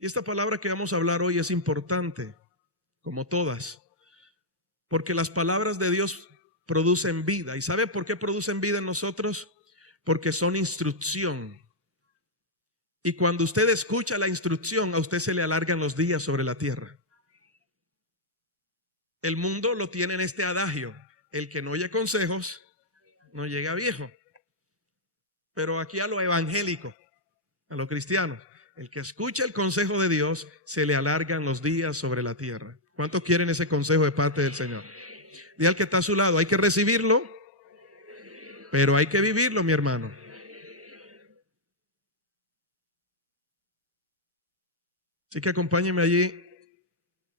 Y esta palabra que vamos a hablar hoy es importante, como todas, porque las palabras de Dios producen vida. ¿Y sabe por qué producen vida en nosotros? Porque son instrucción. Y cuando usted escucha la instrucción, a usted se le alargan los días sobre la tierra. El mundo lo tiene en este adagio: el que no oye consejos, no llega viejo. Pero aquí a lo evangélico, a lo cristiano, el que escucha el consejo de Dios, se le alargan los días sobre la tierra. ¿Cuántos quieren ese consejo de parte del Señor? Dile al que está a su lado: hay que recibirlo, pero hay que vivirlo, mi hermano. Así que acompáñenme allí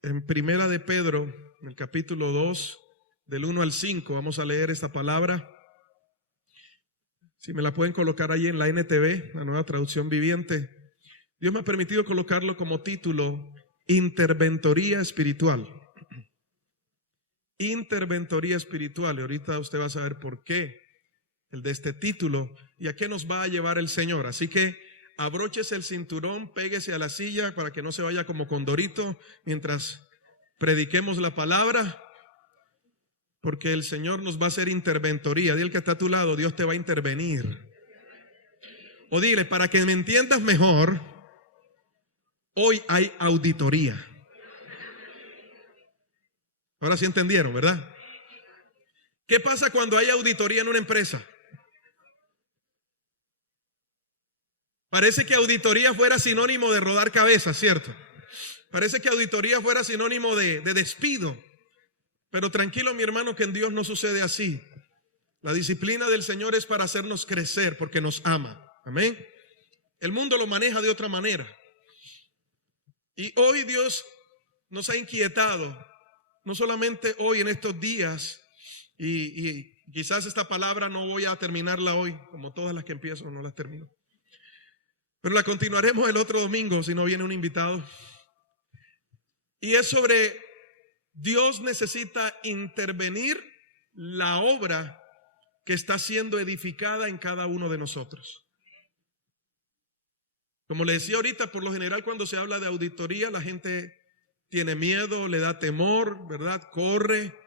en Primera de Pedro, en el capítulo 2, del 1 al 5. Vamos a leer esta palabra. Si me la pueden colocar ahí en la NTV, la Nueva Traducción Viviente. Dios me ha permitido colocarlo como título: Interventoría Espiritual. Interventoría Espiritual. Y ahorita usted va a saber por qué el de este título y a qué nos va a llevar el Señor. Así que abróchese el cinturón, péguese a la silla para que no se vaya como condorito mientras prediquemos la palabra, porque el Señor nos va a hacer interventoría. Dile al que está a tu lado: Dios te va a intervenir. O dile: para que me entiendas mejor, hoy hay auditoría. Ahora sí entendieron, ¿verdad? ¿Qué pasa cuando hay auditoría en una empresa? Parece que auditoría fuera sinónimo de rodar cabezas, ¿cierto? Parece que auditoría fuera sinónimo de despido. Pero tranquilo, mi hermano, que en Dios no sucede así. La disciplina del Señor es para hacernos crecer, porque nos ama. Amén. El mundo lo maneja de otra manera. Y hoy Dios nos ha inquietado, no solamente hoy en estos días, y quizás esta palabra no voy a terminarla hoy, como todas las que empiezo no las termino, pero la continuaremos el otro domingo si no viene un invitado. Y es sobre: Dios necesita intervenir la obra que está siendo edificada en cada uno de nosotros. Como le decía ahorita, por lo general cuando se habla de auditoría, la gente tiene miedo, le da temor, ¿verdad? Corre.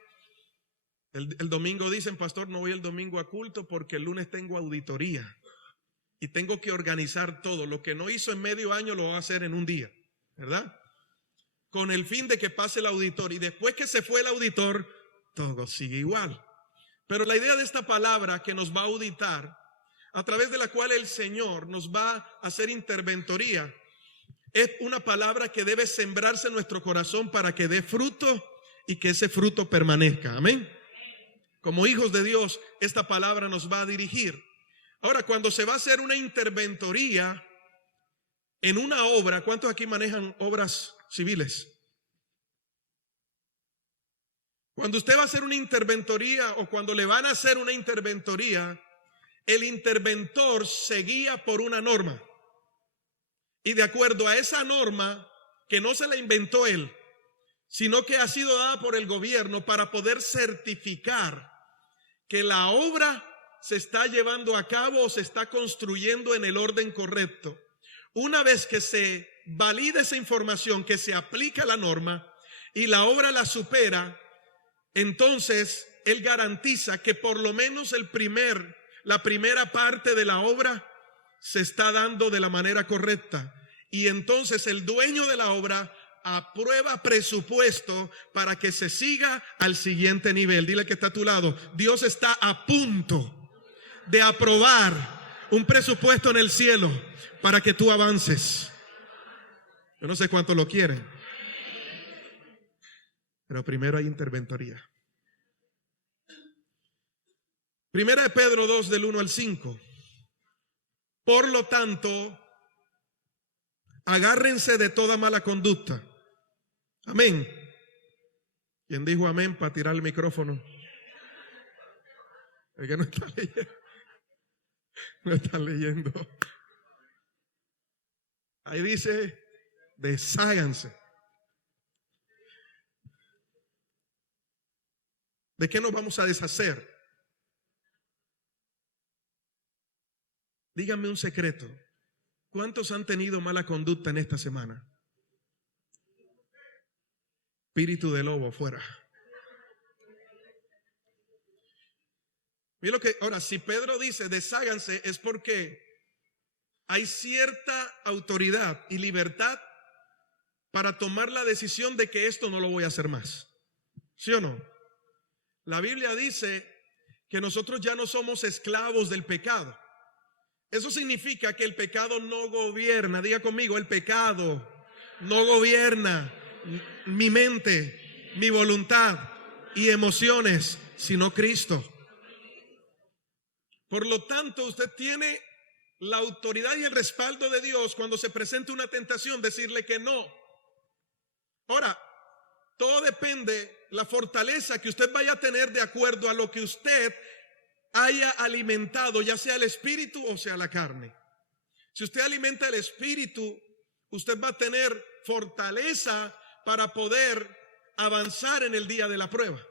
El domingo dicen: pastor, no voy el domingo a culto porque el lunes tengo auditoría y tengo que organizar todo. Lo que no hizo en medio año lo va a hacer en un día, ¿verdad? Con el fin de que pase el auditor, y después que se fue el auditor, todo sigue igual. Pero la idea de esta palabra que nos va a auditar, a través de la cual el Señor nos va a hacer interventoría, es una palabra que debe sembrarse en nuestro corazón para que dé fruto y que ese fruto permanezca. Amén. Como hijos de Dios, esta palabra nos va a dirigir. Ahora, cuando se va a hacer una interventoría en una obra, ¿cuántos aquí manejan obras civiles? Cuando usted va a hacer una interventoría o cuando le van a hacer una interventoría, el interventor se guía por una norma. Y de acuerdo a esa norma, que no se la inventó él, sino que ha sido dada por el gobierno para poder certificar que la obra se está llevando a cabo o se está construyendo en el orden correcto. Una vez que se valida esa información, que se aplica la norma y la obra la supera, entonces él garantiza que por lo menos la primera parte de la obra se está dando de la manera correcta. Y entonces el dueño de la obra aprueba presupuesto para que se siga al siguiente nivel. Dile que está a tu lado: Dios está a punto de aprobar un presupuesto en el cielo para que tú avances. Yo no sé cuánto lo quieren, pero primero hay interventoría. Primera de Pedro 2, del 1 al 5. Por lo tanto, agárrense de toda mala conducta. Amén. ¿Quién dijo amén para tirar el micrófono? El que no está leyendo. No está leyendo. Ahí dice: desháganse. ¿De qué nos vamos a deshacer? Díganme un secreto. ¿Cuántos han tenido mala conducta en esta semana? Espíritu de lobo, fuera. Mira lo que, ahora, si Pedro dice desháganse, es porque hay cierta autoridad y libertad para tomar la decisión de que esto no lo voy a hacer más. ¿Sí o no? La Biblia dice que nosotros ya no somos esclavos del pecado. Eso significa que el pecado no gobierna. Diga conmigo, el pecado no gobierna mi mente, mi voluntad y emociones, sino Cristo. Por lo tanto, usted tiene la autoridad y el respaldo de Dios cuando se presente una tentación, decirle que no. Ahora, todo depende la fortaleza que usted vaya a tener de acuerdo a lo que usted haya alimentado, ya sea el espíritu o sea la carne. Si usted alimenta el espíritu, usted va a tener fortaleza para poder avanzar en el día de la prueba.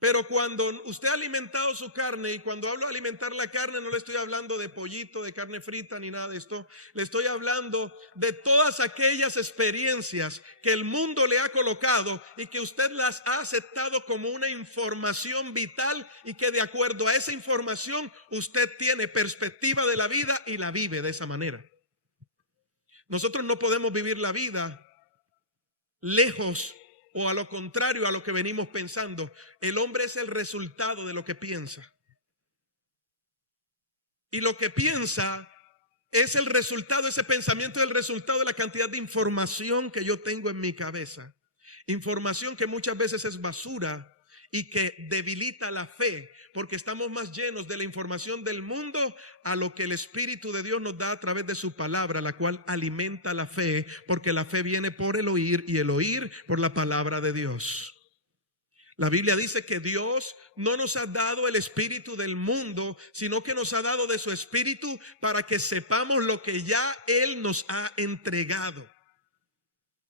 Pero cuando usted ha alimentado su carne, y cuando hablo de alimentar la carne, no le estoy hablando de pollito, de carne frita, ni nada de esto. Le estoy hablando de todas aquellas experiencias que el mundo le ha colocado y que usted las ha aceptado como una información vital, y que de acuerdo a esa información usted tiene perspectiva de la vida y la vive de esa manera. Nosotros no podemos vivir la vida lejos o a lo contrario a lo que venimos pensando. El hombre es el resultado de lo que piensa. Y lo que piensa es el resultado, ese pensamiento es el resultado de la cantidad de información que yo tengo en mi cabeza. Información que muchas veces es basura y que debilita la fe, porque estamos más llenos de la información del mundo a lo que el Espíritu de Dios nos da a través de su palabra, la cual alimenta la fe, porque la fe viene por el oír y el oír por la palabra de Dios. La Biblia dice que Dios no nos ha dado el espíritu del mundo, sino que nos ha dado de su espíritu para que sepamos lo que ya Él nos ha entregado.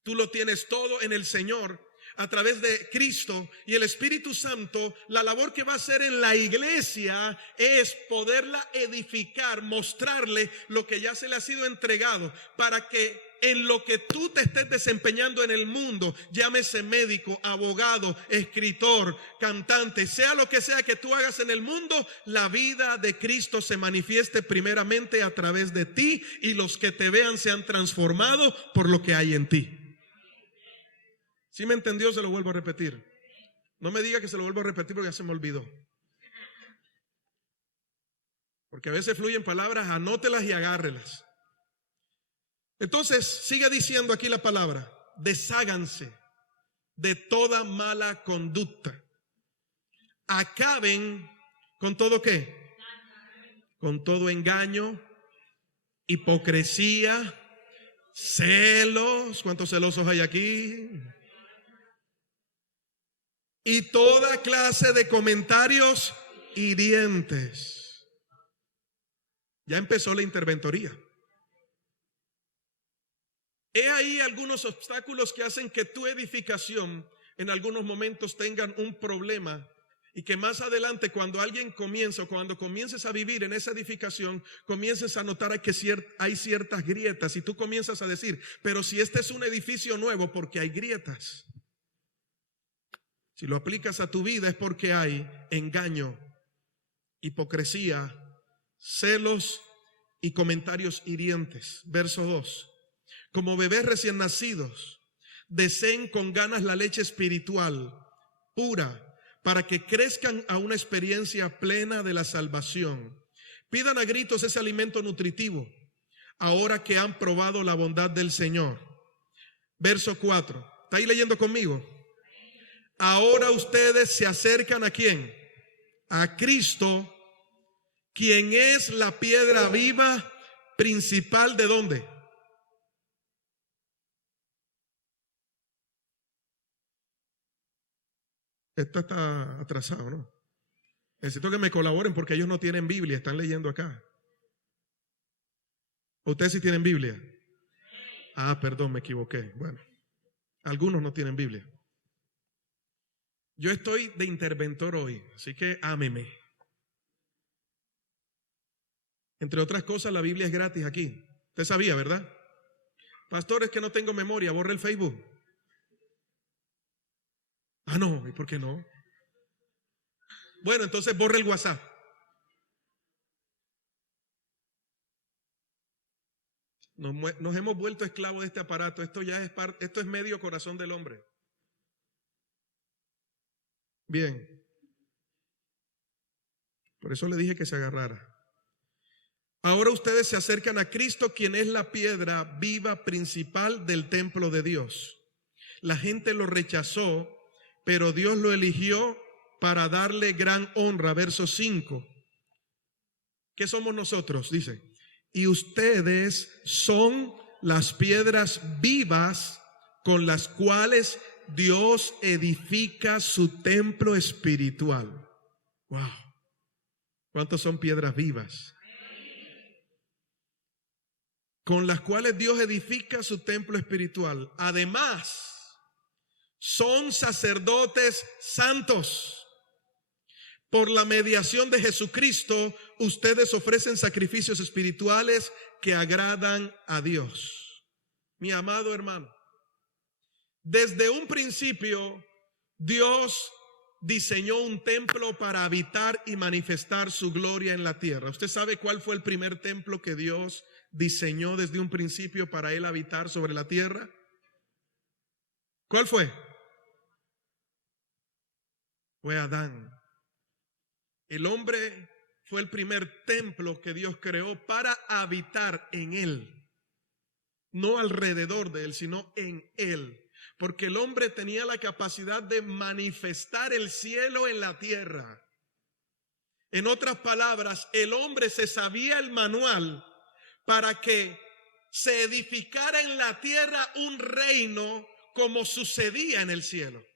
Tú lo tienes todo en el Señor, a través de Cristo, y el Espíritu Santo, la labor que va a hacer en la iglesia es poderla edificar, mostrarle lo que ya se le ha sido entregado, para que en lo que tú te estés desempeñando en el mundo, llámese médico, abogado, escritor, cantante, sea lo que sea que tú hagas en el mundo, la vida de Cristo se manifieste primeramente a través de ti, y los que te vean sean transformados por lo que hay en ti. ¿Sí me entendió? Se lo vuelvo a repetir. No me diga que se lo vuelvo a repetir porque ya se me olvidó. Porque a veces fluyen palabras, anótelas y agárrelas. Entonces, sigue diciendo aquí la palabra: desháganse de toda mala conducta. Acaben con todo ¿qué? Con todo engaño, hipocresía, celos. ¿Cuántos celosos hay aquí? Y toda clase de comentarios hirientes. Ya empezó la interventoría. He ahí algunos obstáculos que hacen que tu edificación en algunos momentos tengan un problema, y que más adelante, cuando alguien comienza, o cuando comiences a vivir en esa edificación, comiences a notar que hay ciertas grietas, y tú comienzas a decir: pero si este es un edificio nuevo, ¿por qué hay grietas? Si lo aplicas a tu vida es porque hay engaño, hipocresía, celos y comentarios hirientes. Verso 2. Como bebés recién nacidos, deseen con ganas la leche espiritual pura, para que crezcan a una experiencia plena de la salvación. Pidan a gritos ese alimento nutritivo, ahora que han probado la bondad del Señor. Verso 4. ¿Está ahí leyendo conmigo? Ahora ustedes se acercan ¿a quién? A Cristo, quien es la piedra viva principal. ¿De dónde? Esto está atrasado, ¿no? Necesito que me colaboren porque ellos no tienen Biblia, están leyendo acá. ¿Ustedes sí tienen Biblia? Ah, perdón, me equivoqué. Bueno, algunos no tienen Biblia. Yo estoy de interventor hoy, así que ámeme. Entre otras cosas, la Biblia es gratis aquí. Usted sabía, ¿verdad? Pastor, es que no tengo memoria, borre el Facebook. Ah, no, ¿y por qué no? Bueno, entonces borre el WhatsApp. Nos hemos vuelto esclavos de este aparato. Esto ya es esto es medio corazón del hombre. Bien. Por eso le dije que se agarrara. Ahora ustedes se acercan a Cristo, quien es la piedra viva principal del templo de Dios. La gente lo rechazó, pero Dios lo eligió para darle gran honra. Verso 5. ¿Qué somos nosotros? Dice, y ustedes son las piedras vivas con las cuales Dios edifica su templo espiritual. Wow. ¿Cuántos son piedras vivas? Con las cuales Dios edifica su templo espiritual. Además, son sacerdotes santos. Por la mediación de Jesucristo, ustedes ofrecen sacrificios espirituales que agradan a Dios. Mi amado hermano, desde un principio, Dios diseñó un templo para habitar y manifestar su gloria en la tierra. ¿Usted sabe cuál fue el primer templo que Dios diseñó desde un principio para él habitar sobre la tierra? ¿Cuál fue? Fue Adán. El hombre fue el primer templo que Dios creó para habitar en él. No alrededor de él, sino en él. Porque el hombre tenía la capacidad de manifestar el cielo en la tierra. En otras palabras, el hombre se sabía el manual para que se edificara en la tierra un reino como sucedía en el cielo.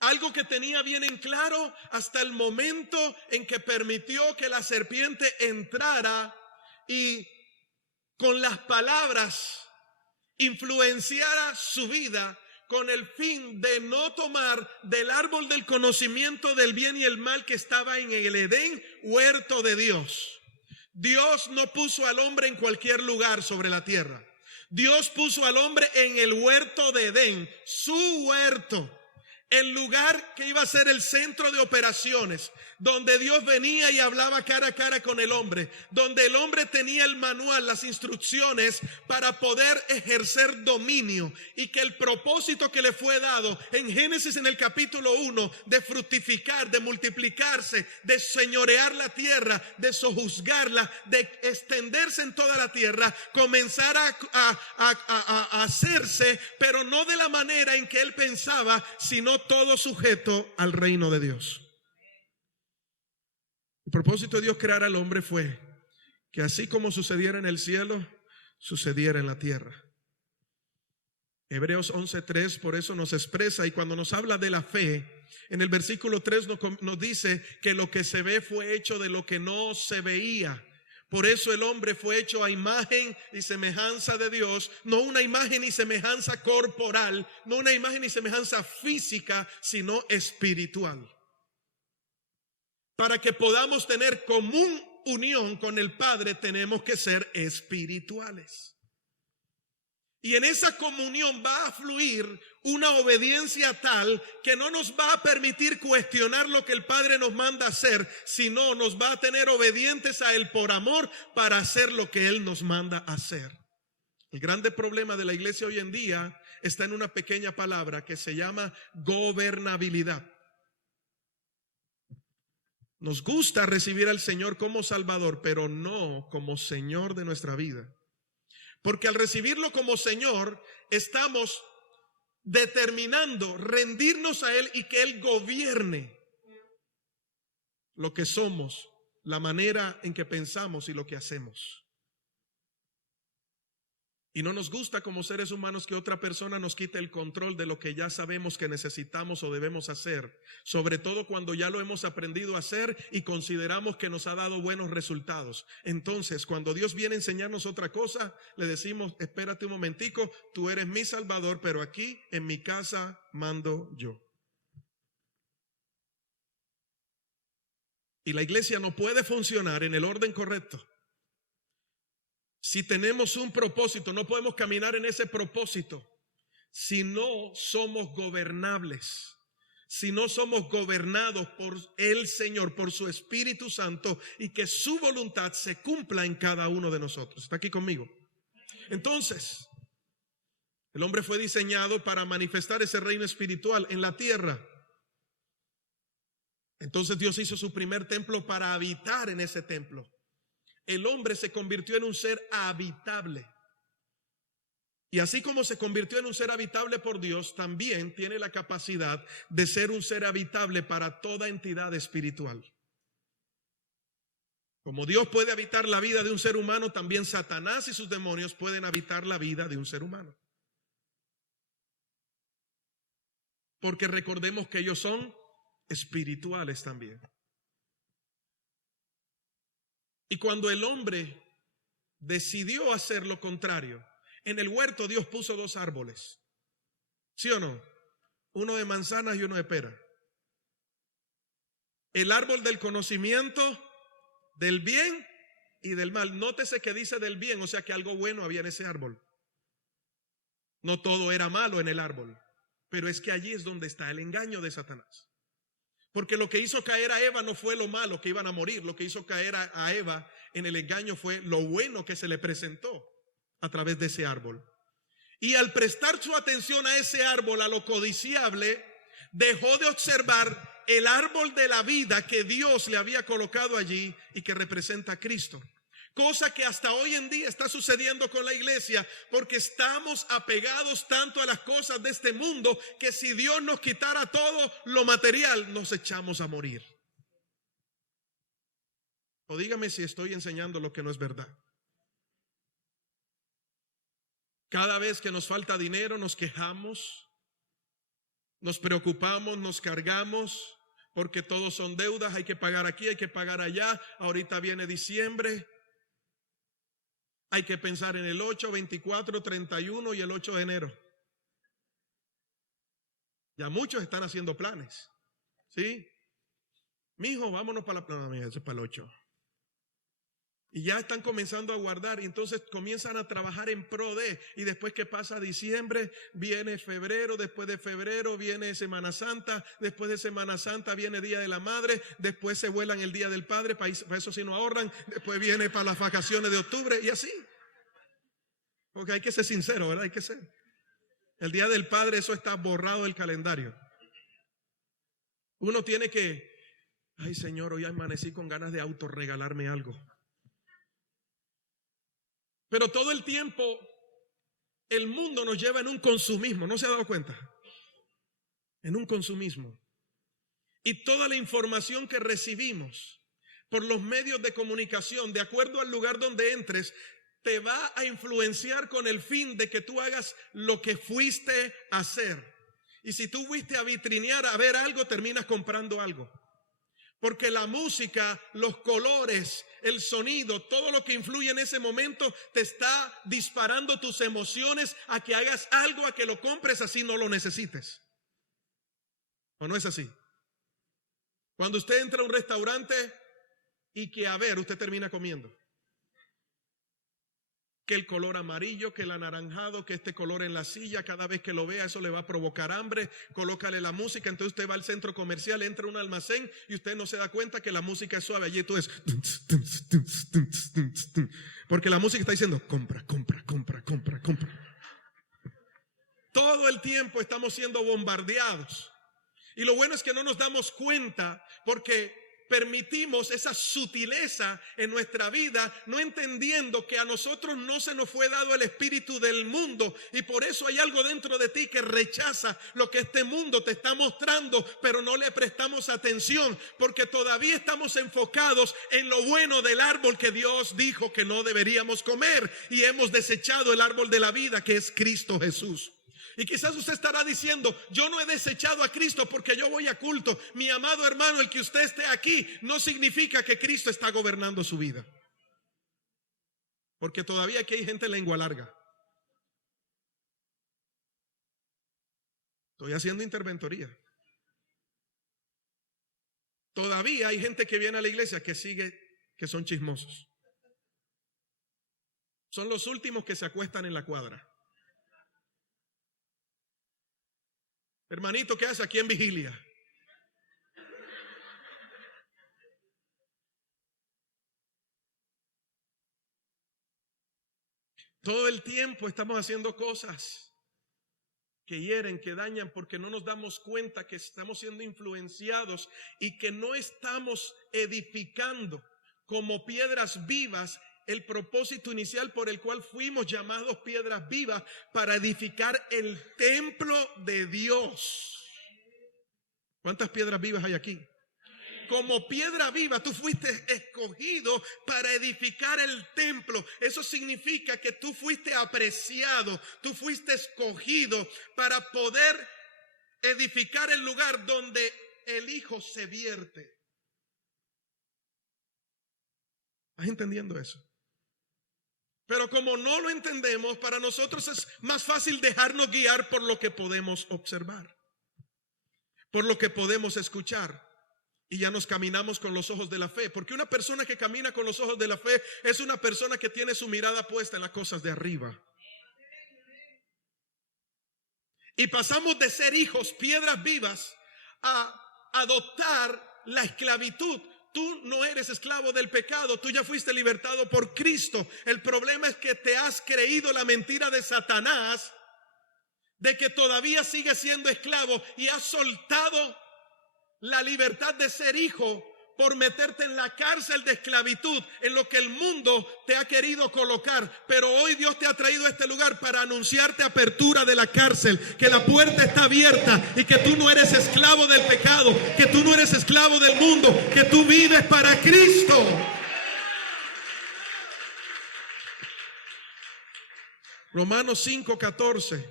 Algo que tenía bien en claro hasta el momento en que permitió que la serpiente entrara y con las palabras influenciara su vida con el fin de no tomar del árbol del conocimiento del bien y el mal que estaba en el Edén, huerto de Dios. Dios no puso al hombre en cualquier lugar sobre la tierra. Dios puso al hombre en el huerto de Edén, su huerto. El lugar que iba a ser el centro de operaciones, donde Dios venía y hablaba cara a cara con el hombre, donde el hombre tenía el manual, las instrucciones para poder ejercer dominio, y que el propósito que le fue dado en Génesis en el capítulo 1 de fructificar, de multiplicarse, de señorear la tierra, de sojuzgarla, de extenderse en toda la tierra, comenzara a hacerse, pero no de la manera en que él pensaba, sino todo sujeto al reino de Dios. El propósito de Dios crear al hombre fue que así como sucediera en el cielo, sucediera en la tierra. Hebreos 11:3 por eso nos expresa, y cuando nos habla de la fe, en el versículo 3 nos dice que lo que se ve fue hecho de lo que no se veía. Por eso el hombre fue hecho a imagen y semejanza de Dios, no una imagen y semejanza corporal, no una imagen y semejanza física, sino espiritual. Para que podamos tener común unión con el Padre, tenemos que ser espirituales. Y en esa comunión va a fluir una obediencia tal que no nos va a permitir cuestionar lo que el Padre nos manda hacer, sino nos va a tener obedientes a Él por amor para hacer lo que Él nos manda hacer. El grande problema de la iglesia hoy en día está en una pequeña palabra que se llama gobernabilidad. Nos gusta recibir al Señor como Salvador, pero no como Señor de nuestra vida. Porque al recibirlo como Señor, estamos determinando rendirnos a Él y que Él gobierne lo que somos, la manera en que pensamos y lo que hacemos. Y no nos gusta como seres humanos que otra persona nos quite el control de lo que ya sabemos que necesitamos o debemos hacer, sobre todo cuando ya lo hemos aprendido a hacer y consideramos que nos ha dado buenos resultados. Entonces, cuando Dios viene a enseñarnos otra cosa, le decimos, espérate un momentico, tú eres mi Salvador, pero aquí en mi casa mando yo. Y la iglesia no puede funcionar en el orden correcto. Si tenemos un propósito, no podemos caminar en ese propósito si no somos gobernables. si no somos gobernados por el Señor, por su Espíritu Santo, y que su voluntad se cumpla en cada uno de nosotros. ¿Está aquí conmigo? Entonces, el hombre fue diseñado para manifestar ese reino espiritual en la tierra. Entonces Dios hizo su primer templo para habitar en ese templo. El hombre se convirtió en un ser habitable. Y así como se convirtió en un ser habitable por Dios, también tiene la capacidad de ser un ser habitable para toda entidad espiritual. Como Dios puede habitar la vida de un ser humano, también Satanás y sus demonios pueden habitar la vida de un ser humano. Porque recordemos que ellos son espirituales también. Y cuando el hombre decidió hacer lo contrario, en el huerto Dios puso 2 árboles, ¿sí o no? Uno de manzanas y uno de pera. El árbol del conocimiento del bien y del mal. Nótese que dice del bien, o sea que algo bueno había en ese árbol. No todo era malo en el árbol, pero es que allí es donde está el engaño de Satanás. Porque lo que hizo caer a Eva no fue lo malo, que iban a morir. Lo que hizo caer a Eva en el engaño fue lo bueno que se le presentó a través de ese árbol. Y al prestar su atención a ese árbol, a lo codiciable, dejó de observar el árbol de la vida que Dios le había colocado allí y que representa a Cristo. Cosa que hasta hoy en día está sucediendo con la iglesia, porque estamos apegados tanto a las cosas de este mundo que si Dios nos quitara todo lo material, nos echamos a morir. O dígame si estoy enseñando lo que no es verdad. Cada vez que nos falta dinero nos quejamos, nos preocupamos, nos cargamos, porque todos son deudas, hay que pagar aquí, hay que pagar allá, ahorita viene diciembre, hay que pensar en el 8, 24, 31 y el 8 de enero. Ya muchos están haciendo planes, ¿sí? Mijo, vámonos para la... No, eso es para el 8. Y ya están comenzando a guardar y entonces comienzan a trabajar en pro de, y después que pasa diciembre, viene febrero, después de febrero viene Semana Santa, después de Semana Santa viene Día de la Madre, después se vuelan el Día del Padre, para eso sí no ahorran, después viene para las vacaciones de octubre y así. Porque hay que ser sincero, ¿verdad? Hay que ser. El Día del Padre, eso está borrado del calendario. Uno tiene que, ay Señor, hoy amanecí con ganas de autorregalarme algo. Pero todo el tiempo el mundo nos lleva en un consumismo, ¿no se ha dado cuenta? En un consumismo. Y toda la información que recibimos por los medios de comunicación, de acuerdo al lugar donde entres, te va a influenciar con el fin de que tú hagas lo que fuiste a hacer. Y si tú fuiste a vitrinear, a ver algo, terminas comprando algo. Porque la música, los colores, el sonido, todo lo que influye en ese momento te está disparando tus emociones a que hagas algo, a que lo compres así no lo necesites. ¿O no es así? Cuando usted entra a un restaurante y que a ver, usted termina comiendo. Que el color amarillo, que el anaranjado, que este color en la silla, cada vez que lo vea eso le va a provocar hambre, colócale la música, entonces usted va al centro comercial, entra a un almacén y usted no se da cuenta que la música es suave, allí tú es, porque la música está diciendo, compra, compra, compra, compra, compra. Todo el tiempo estamos siendo bombardeados y lo bueno es que no nos damos cuenta porque permitimos esa sutileza en nuestra vida, no entendiendo que a nosotros no se nos fue dado el espíritu del mundo y por eso hay algo dentro de ti que rechaza lo que este mundo te está mostrando, pero no le prestamos atención porque todavía estamos enfocados en lo bueno del árbol que Dios dijo que no deberíamos comer y hemos desechado el árbol de la vida que es Cristo Jesús. Y quizás usted estará diciendo, yo no he desechado a Cristo porque yo voy a culto. Mi amado hermano, el que usted esté aquí no significa que Cristo está gobernando su vida. Porque todavía aquí hay gente lengua larga. Estoy haciendo interventoría. Todavía hay gente que viene a la iglesia que sigue, que son chismosos. Son los últimos que se acuestan en la cuadra. Hermanito, ¿qué hace aquí en vigilia? Todo el tiempo estamos haciendo cosas que hieren, que dañan, porque no nos damos cuenta que estamos siendo influenciados y que no estamos edificando como piedras vivas el propósito inicial por el cual fuimos llamados piedras vivas, para edificar el templo de Dios. ¿Cuántas piedras vivas hay aquí? Como piedra viva, tú fuiste escogido para edificar el templo. Eso significa que tú fuiste apreciado, tú fuiste escogido para poder edificar el lugar donde el Hijo se vierte. ¿Estás entendiendo eso? Pero como no lo entendemos, para nosotros es más fácil dejarnos guiar por lo que podemos observar, por lo que podemos escuchar. Y ya nos caminamos con los ojos de la fe. Porque una persona que camina con los ojos de la fe es una persona que tiene su mirada puesta en las cosas de arriba. Y pasamos de ser hijos, piedras vivas, a adoptar la esclavitud. Tú no eres esclavo del pecado, tú ya fuiste libertado por Cristo. El problema es que te has creído la mentira de Satanás, de que todavía sigues siendo esclavo, y has soltado la libertad de ser hijo por meterte en la cárcel de esclavitud, en lo que el mundo te ha querido colocar. Pero hoy Dios te ha traído a este lugar para anunciarte apertura de la cárcel, que la puerta está abierta y que tú no eres esclavo del pecado, que tú no eres esclavo del mundo, que tú vives para Cristo. Romanos 5:14.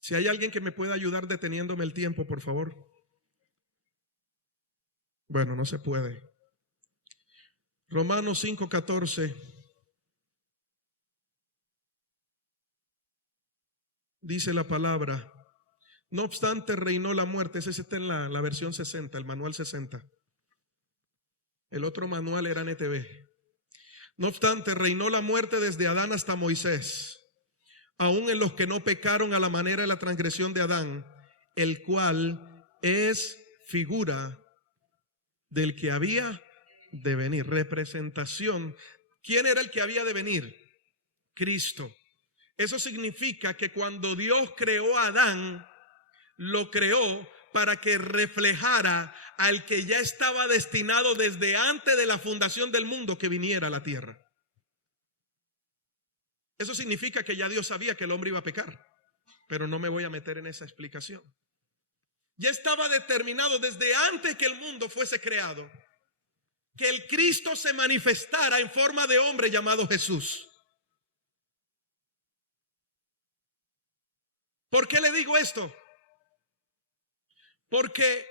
Si hay alguien que me pueda ayudar deteniéndome el tiempo, por favor. Bueno, no se puede. Romanos 5:14 dice la palabra: no obstante reinó la muerte. Ese está en la versión 60, el manual 60. El otro manual era NTV. No obstante reinó la muerte desde Adán hasta Moisés, aún en los que no pecaron a la manera de la transgresión de Adán, el cual es figura del que había de venir. Representación. ¿Quién era el que había de venir? Cristo. Eso significa que cuando Dios creó a Adán, lo creó para que reflejara al que ya estaba destinado desde antes de la fundación del mundo que viniera a la tierra. Eso significa que ya Dios sabía que el hombre iba a pecar, pero no me voy a meter en esa explicación. Ya estaba determinado desde antes que el mundo fuese creado que el Cristo se manifestara en forma de hombre llamado Jesús. ¿Por qué le digo esto? Porque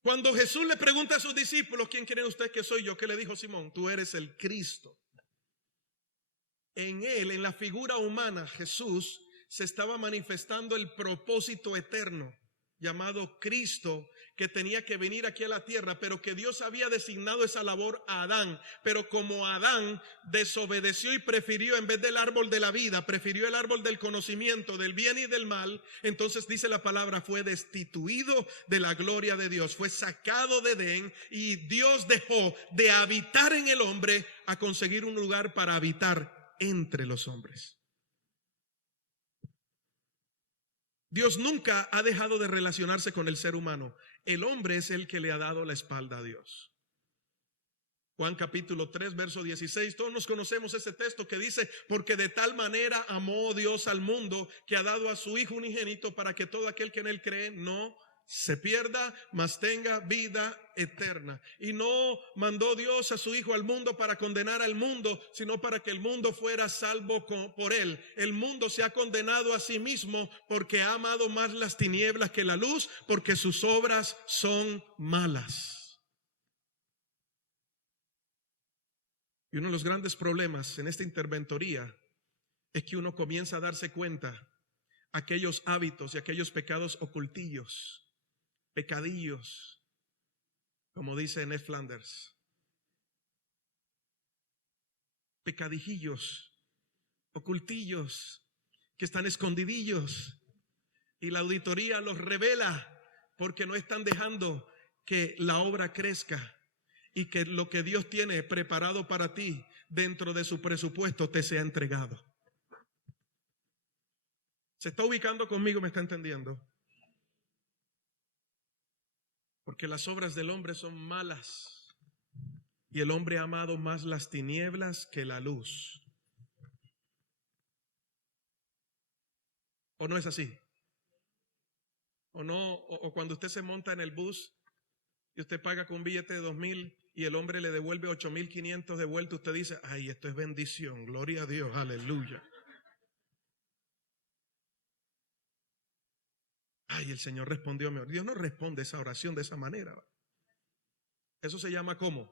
cuando Jesús le pregunta a sus discípulos: ¿quién creen ustedes que soy yo? ¿Qué le dijo Simón? Tú eres el Cristo. En él, en la figura humana, Jesús, se estaba manifestando el propósito eterno llamado Cristo, que tenía que venir aquí a la tierra, pero que Dios había designado esa labor a Adán. Pero como Adán desobedeció y prefirió, en vez del árbol de la vida, prefirió el árbol del conocimiento del bien y del mal, entonces dice la palabra, fue destituido de la gloria de Dios, fue sacado de Edén, y Dios dejó de habitar en el hombre a conseguir un lugar para habitar entre los hombres. Dios nunca ha dejado de relacionarse con el ser humano. El hombre es el que le ha dado la espalda a Dios. Juan capítulo 3, verso 16. Todos nos conocemos ese texto que dice: porque de tal manera amó Dios al mundo, que ha dado a su Hijo unigénito, para que todo aquel que en él cree no se pierda, mas tenga vida eterna. Y no mandó Dios a su Hijo al mundo para condenar al mundo, sino para que el mundo fuera salvo por él. El mundo se ha condenado a sí mismo porque ha amado más las tinieblas que la luz, porque sus obras son malas. Y uno de los grandes problemas en esta interventoría es que uno comienza a darse cuenta aquellos hábitos y aquellos pecados ocultillos, pecadillos, como dice Ned Flanders, pecadillos, ocultillos, que están escondidillos, y la auditoría los revela porque no están dejando que la obra crezca. y que lo que Dios tiene preparado para ti dentro de su presupuesto te sea entregado. ¿Se está ubicando conmigo? ¿Me está entendiendo? Porque las obras del hombre son malas y el hombre ha amado más las tinieblas que la luz. ¿O no es así? ¿O no? O cuando usted se monta en el bus y usted paga con un billete de 2,000 y el hombre le devuelve 8,500 de vuelta, usted dice, ay, esto es bendición, gloria a Dios, aleluya. Ay, el Señor respondió. Dios no responde esa oración de esa manera. Eso se llama ¿cómo?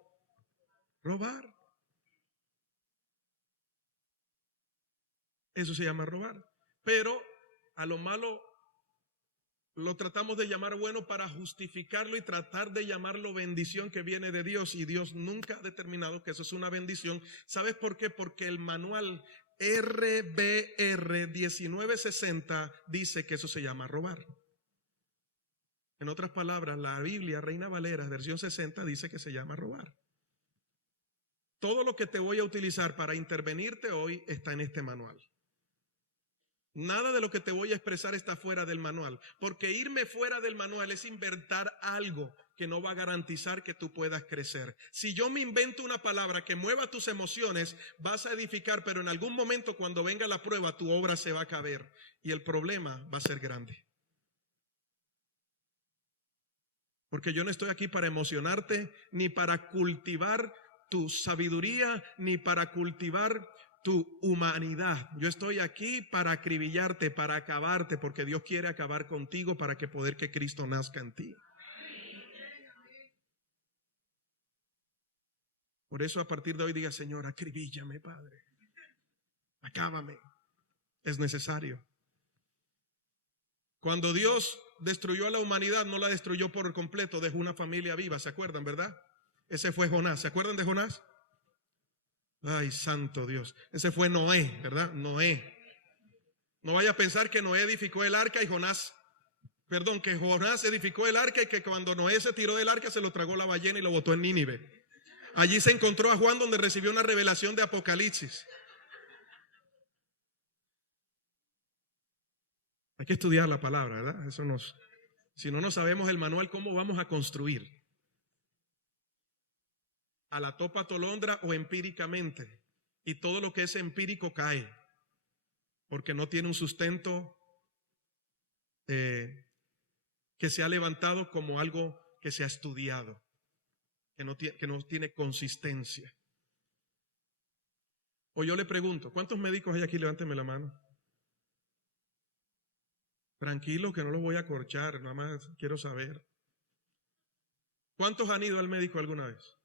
Robar. Eso se llama robar. Pero a lo malo lo tratamos de llamar bueno para justificarlo y tratar de llamarlo bendición que viene de Dios, y Dios nunca ha determinado que eso es una bendición. ¿Sabes por qué? Porque el manual RBR 1960 dice que eso se llama robar. En otras palabras, la Biblia Reina Valera versión 60 dice que se llama robar. Todo lo que te voy a utilizar para intervenirte hoy está en este manual. Nada de lo que te voy a expresar está fuera del manual, porque irme fuera del manual es inventar algo que no va a garantizar que tú puedas crecer. Si yo me invento una palabra que mueva tus emociones, vas a edificar, pero en algún momento cuando venga la prueba, tu obra se va a caer y el problema va a ser grande. Porque yo no estoy aquí para emocionarte, ni para cultivar tu sabiduría, ni para cultivar tu humanidad. Yo estoy aquí para acribillarte, para acabarte, porque Dios quiere acabar contigo para que poder que Cristo nazca en ti. Por eso a partir de hoy diga, Señor, acribíllame, Padre. Acábame. Es necesario. Cuando Dios destruyó a la humanidad, no la destruyó por completo, dejó una familia viva, ¿se acuerdan, verdad? Ese fue Jonás, ¿se acuerdan de Jonás? Ay, santo Dios, ese fue Noé, ¿verdad? Noé. No vaya a pensar que Noé edificó el arca y que Jonás edificó el arca y que cuando Noé se tiró del arca se lo tragó la ballena y lo botó en Nínive. Allí se encontró a Juan, donde recibió una revelación de Apocalipsis. Hay que estudiar la palabra, ¿verdad? Si no sabemos el manual, ¿cómo vamos a construir? A la topa tolondra o empíricamente. Y todo lo que es empírico cae, porque no tiene un sustento que se ha levantado como algo que se ha estudiado, que no tiene consistencia. O yo le pregunto, ¿cuántos médicos hay aquí? Levánteme la mano. Tranquilo, que no los voy a corchar, nada más quiero saber. ¿Cuántos han ido al médico alguna vez?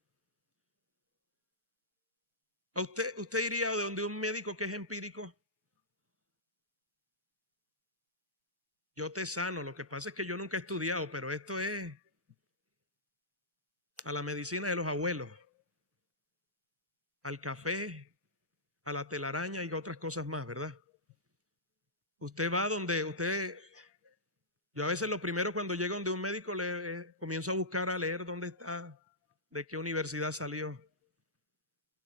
¿A usted iría de donde un médico que es empírico? Yo te sano, lo que pasa es que yo nunca he estudiado, pero esto es a la medicina de los abuelos, al café, a la telaraña y a otras cosas más, ¿verdad? Usted va yo a veces lo primero cuando llego donde un médico comienzo a buscar, a leer dónde está, de qué universidad salió,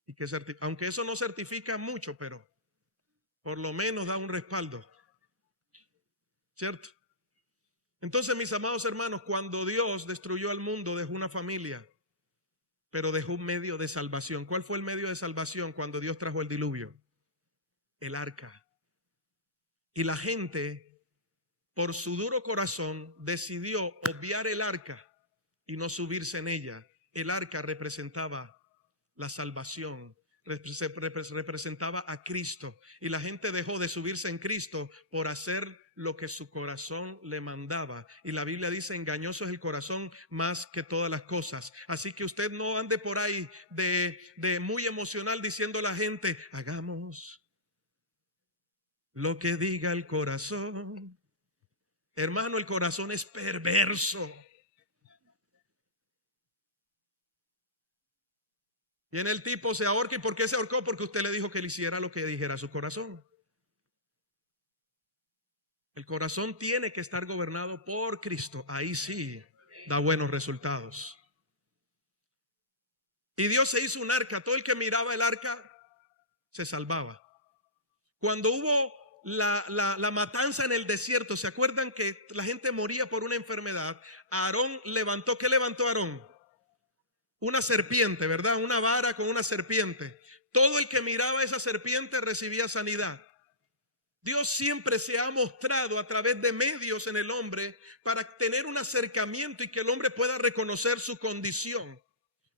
y aunque eso no certifica mucho, pero por lo menos da un respaldo, ¿cierto? Entonces, mis amados hermanos, cuando Dios destruyó al mundo, dejó una familia, pero dejó un medio de salvación. ¿Cuál fue el medio de salvación cuando Dios trajo el diluvio? El arca. Y la gente, por su duro corazón, decidió obviar el arca y no subirse en ella. El arca representaba la salvación, representaba a Cristo, y la gente dejó de subirse en Cristo por hacer lo que su corazón le mandaba. Y la Biblia dice, engañoso es el corazón más que todas las cosas. Así que usted no ande por ahí de muy emocional diciendo a la gente, hagamos lo que diga el corazón. Hermano, el corazón es perverso. Viene el tipo, se ahorca. ¿Y por qué se ahorcó? Porque usted le dijo que le hiciera lo que dijera su corazón. El corazón tiene que estar gobernado por Cristo. Ahí sí da buenos resultados. Y Dios se hizo un arca. Todo el que miraba el arca se salvaba. Cuando hubo la matanza en el desierto, ¿se acuerdan que la gente moría por una enfermedad? Aarón levantó, ¿qué levantó Aarón? Una serpiente, ¿verdad? Una vara con una serpiente. Todo el que miraba esa serpiente recibía sanidad. Dios siempre se ha mostrado a través de medios en el hombre para tener un acercamiento y que el hombre pueda reconocer su condición.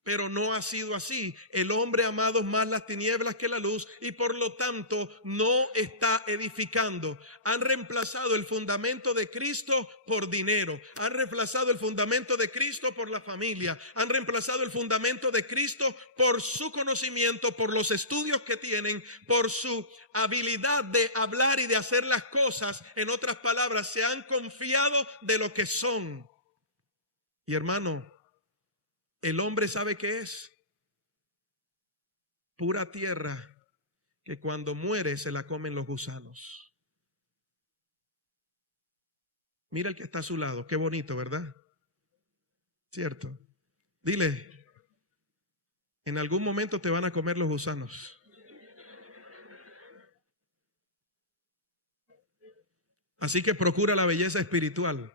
Pero no ha sido así. El hombre ha amado más las tinieblas que la luz y por lo tanto no está edificando. Han reemplazado el fundamento de Cristo por dinero. Han reemplazado el fundamento de Cristo por la familia. Han reemplazado el fundamento de Cristo por su conocimiento, por los estudios que tienen, por su habilidad de hablar y de hacer las cosas. En otras palabras, se han confiado de lo que son. Y hermano, el hombre sabe qué es pura tierra que cuando muere se la comen los gusanos. Mira el que está a su lado, qué bonito, ¿verdad? Cierto. Dile, en algún momento te van a comer los gusanos. Así que procura la belleza espiritual.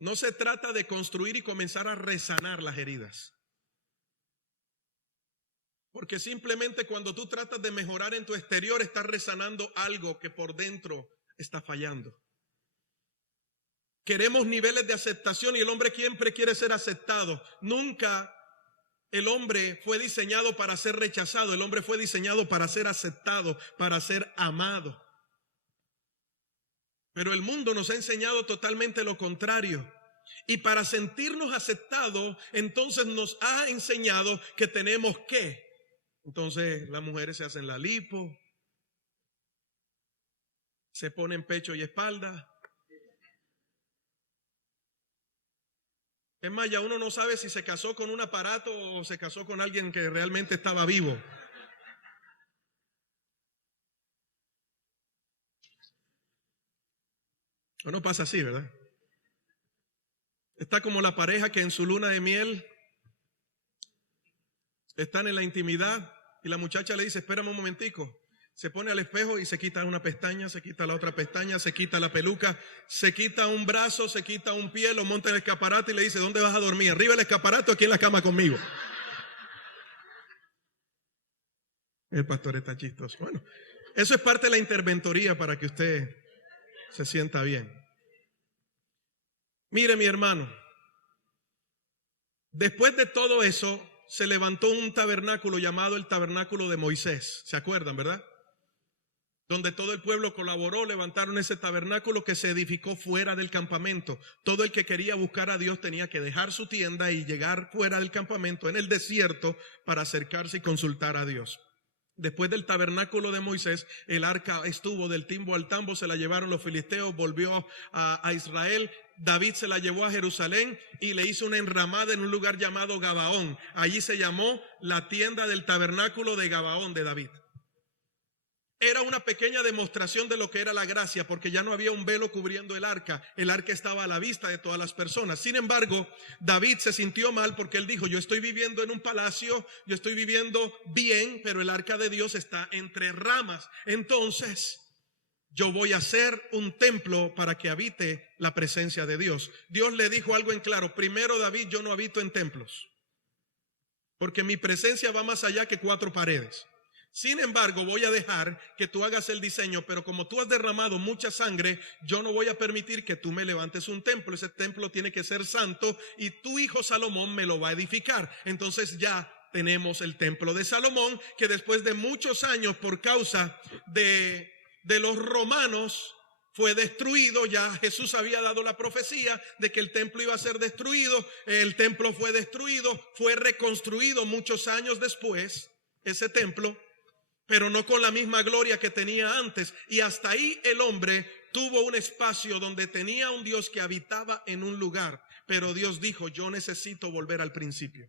No se trata de construir y comenzar a resanar las heridas. Porque simplemente cuando tú tratas de mejorar en tu exterior, estás resanando algo que por dentro está fallando. Queremos niveles de aceptación y el hombre siempre quiere ser aceptado. Nunca el hombre fue diseñado para ser rechazado. El hombre fue diseñado para ser aceptado, para ser amado. Pero el mundo nos ha enseñado totalmente lo contrario. Y para sentirnos aceptados, entonces nos ha enseñado que tenemos que. Entonces las mujeres se hacen la lipo, se ponen pecho y espalda. Es más, ya uno no sabe si se casó con un aparato o se casó con alguien que realmente estaba vivo. O no pasa así, ¿verdad? Está como la pareja que en su luna de miel están en la intimidad y la muchacha le dice, espérame un momentico. Se pone al espejo y se quita una pestaña, se quita la otra pestaña, se quita la peluca, se quita un brazo, se quita un pie, lo monta en el escaparate y le dice, ¿dónde vas a dormir? ¿Arriba del escaparate o aquí en la cama conmigo? El pastor está chistoso. Bueno, eso es parte de la interventoría para que usted se sienta bien. Mire, mi hermano, después de todo eso, se levantó un tabernáculo llamado el tabernáculo de Moisés. ¿Se acuerdan, verdad? Donde todo el pueblo colaboró, levantaron ese tabernáculo que se edificó fuera del campamento. Todo el que quería buscar a Dios tenía que dejar su tienda y llegar fuera del campamento, en el desierto, para acercarse y consultar a Dios. Después del tabernáculo de Moisés, el arca estuvo del timbo al tambo, se la llevaron los filisteos, volvió a Israel. David se la llevó a Jerusalén y le hizo una enramada en un lugar llamado Gabaón. Allí se llamó la tienda del tabernáculo de Gabaón de David. Era una pequeña demostración de lo que era la gracia, porque ya no había un velo cubriendo el arca estaba a la vista de todas las personas. Sin embargo, David se sintió mal porque él dijo, yo estoy viviendo en un palacio, yo estoy viviendo bien, pero el arca de Dios está entre ramas. Entonces, yo voy a hacer un templo para que habite la presencia de Dios. Dios le dijo algo en claro, primero David, yo no habito en templos, porque mi presencia va más allá que 4 paredes. Sin embargo, voy a dejar que tú hagas el diseño, pero como tú has derramado mucha sangre, yo no voy a permitir que tú me levantes un templo. Ese templo tiene que ser santo y tu hijo Salomón me lo va a edificar. Entonces ya tenemos el templo de Salomón, que después de muchos años por causa de los romanos fue destruido. Ya Jesús había dado la profecía de que el templo iba a ser destruido. El templo fue destruido, fue reconstruido muchos años después, ese templo, pero no con la misma gloria que tenía antes. Y hasta ahí el hombre tuvo un espacio donde tenía un Dios que habitaba en un lugar. Pero Dios dijo, yo necesito volver al principio.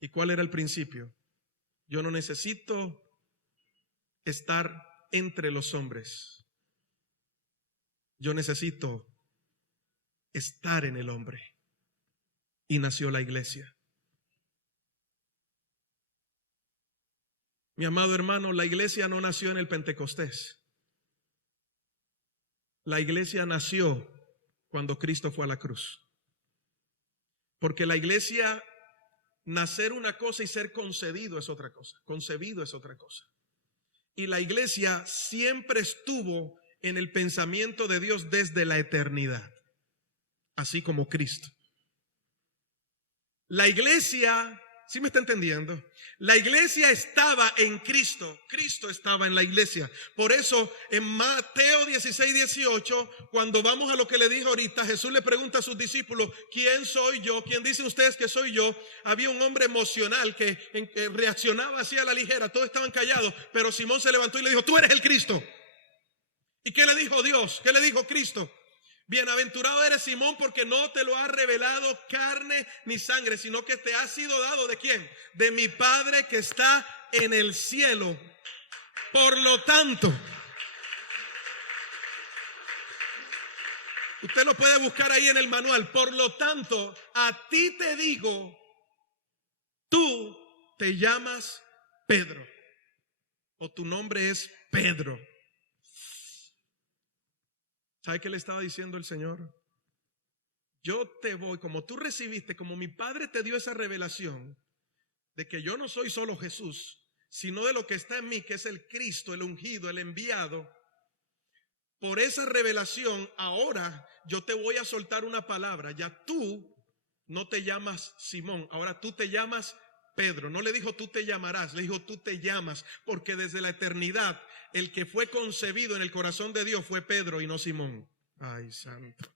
¿Y cuál era el principio? Yo no necesito estar entre los hombres. Yo necesito estar en el hombre. Y nació la iglesia. Mi amado hermano, la iglesia no nació en el Pentecostés. La iglesia nació cuando Cristo fue a la cruz. Porque la iglesia, nacer una cosa y ser concebido es otra cosa. Concebido es otra cosa. Y la iglesia siempre estuvo en el pensamiento de Dios desde la eternidad. Así como Cristo. La iglesia, ¿sí me está entendiendo? La iglesia estaba en Cristo. Cristo estaba en la iglesia. Por eso en Mateo 16:18, cuando vamos a lo que le dijo ahorita, Jesús le pregunta a sus discípulos, ¿quién soy yo? ¿Quién dicen ustedes que soy yo? Había un hombre emocional que reaccionaba así a la ligera. Todos estaban callados, pero Simón se levantó y le dijo, tú eres el Cristo. ¿Y qué le dijo Dios? ¿Qué le dijo Cristo? Bienaventurado eres, Simón, porque no te lo ha revelado carne ni sangre, sino que te ha sido dado ¿de quién? De mi Padre que está en el cielo. Por lo tanto, usted lo puede buscar ahí en el manual. Por lo tanto, a ti te digo, tú te llamas Pedro, o tu nombre es Pedro. ¿Sabe qué le estaba diciendo el Señor? Yo te voy, como tú recibiste, como mi Padre te dio esa revelación de que yo no soy solo Jesús, sino de lo que está en mí, que es el Cristo, el ungido, el enviado. Por esa revelación, ahora yo te voy a soltar una palabra. Ya tú no te llamas Simón, ahora tú te llamas Pedro. No le dijo tú te llamarás, le dijo tú te llamas, porque desde la eternidad el que fue concebido en el corazón de Dios fue Pedro y no Simón. Ay, santo.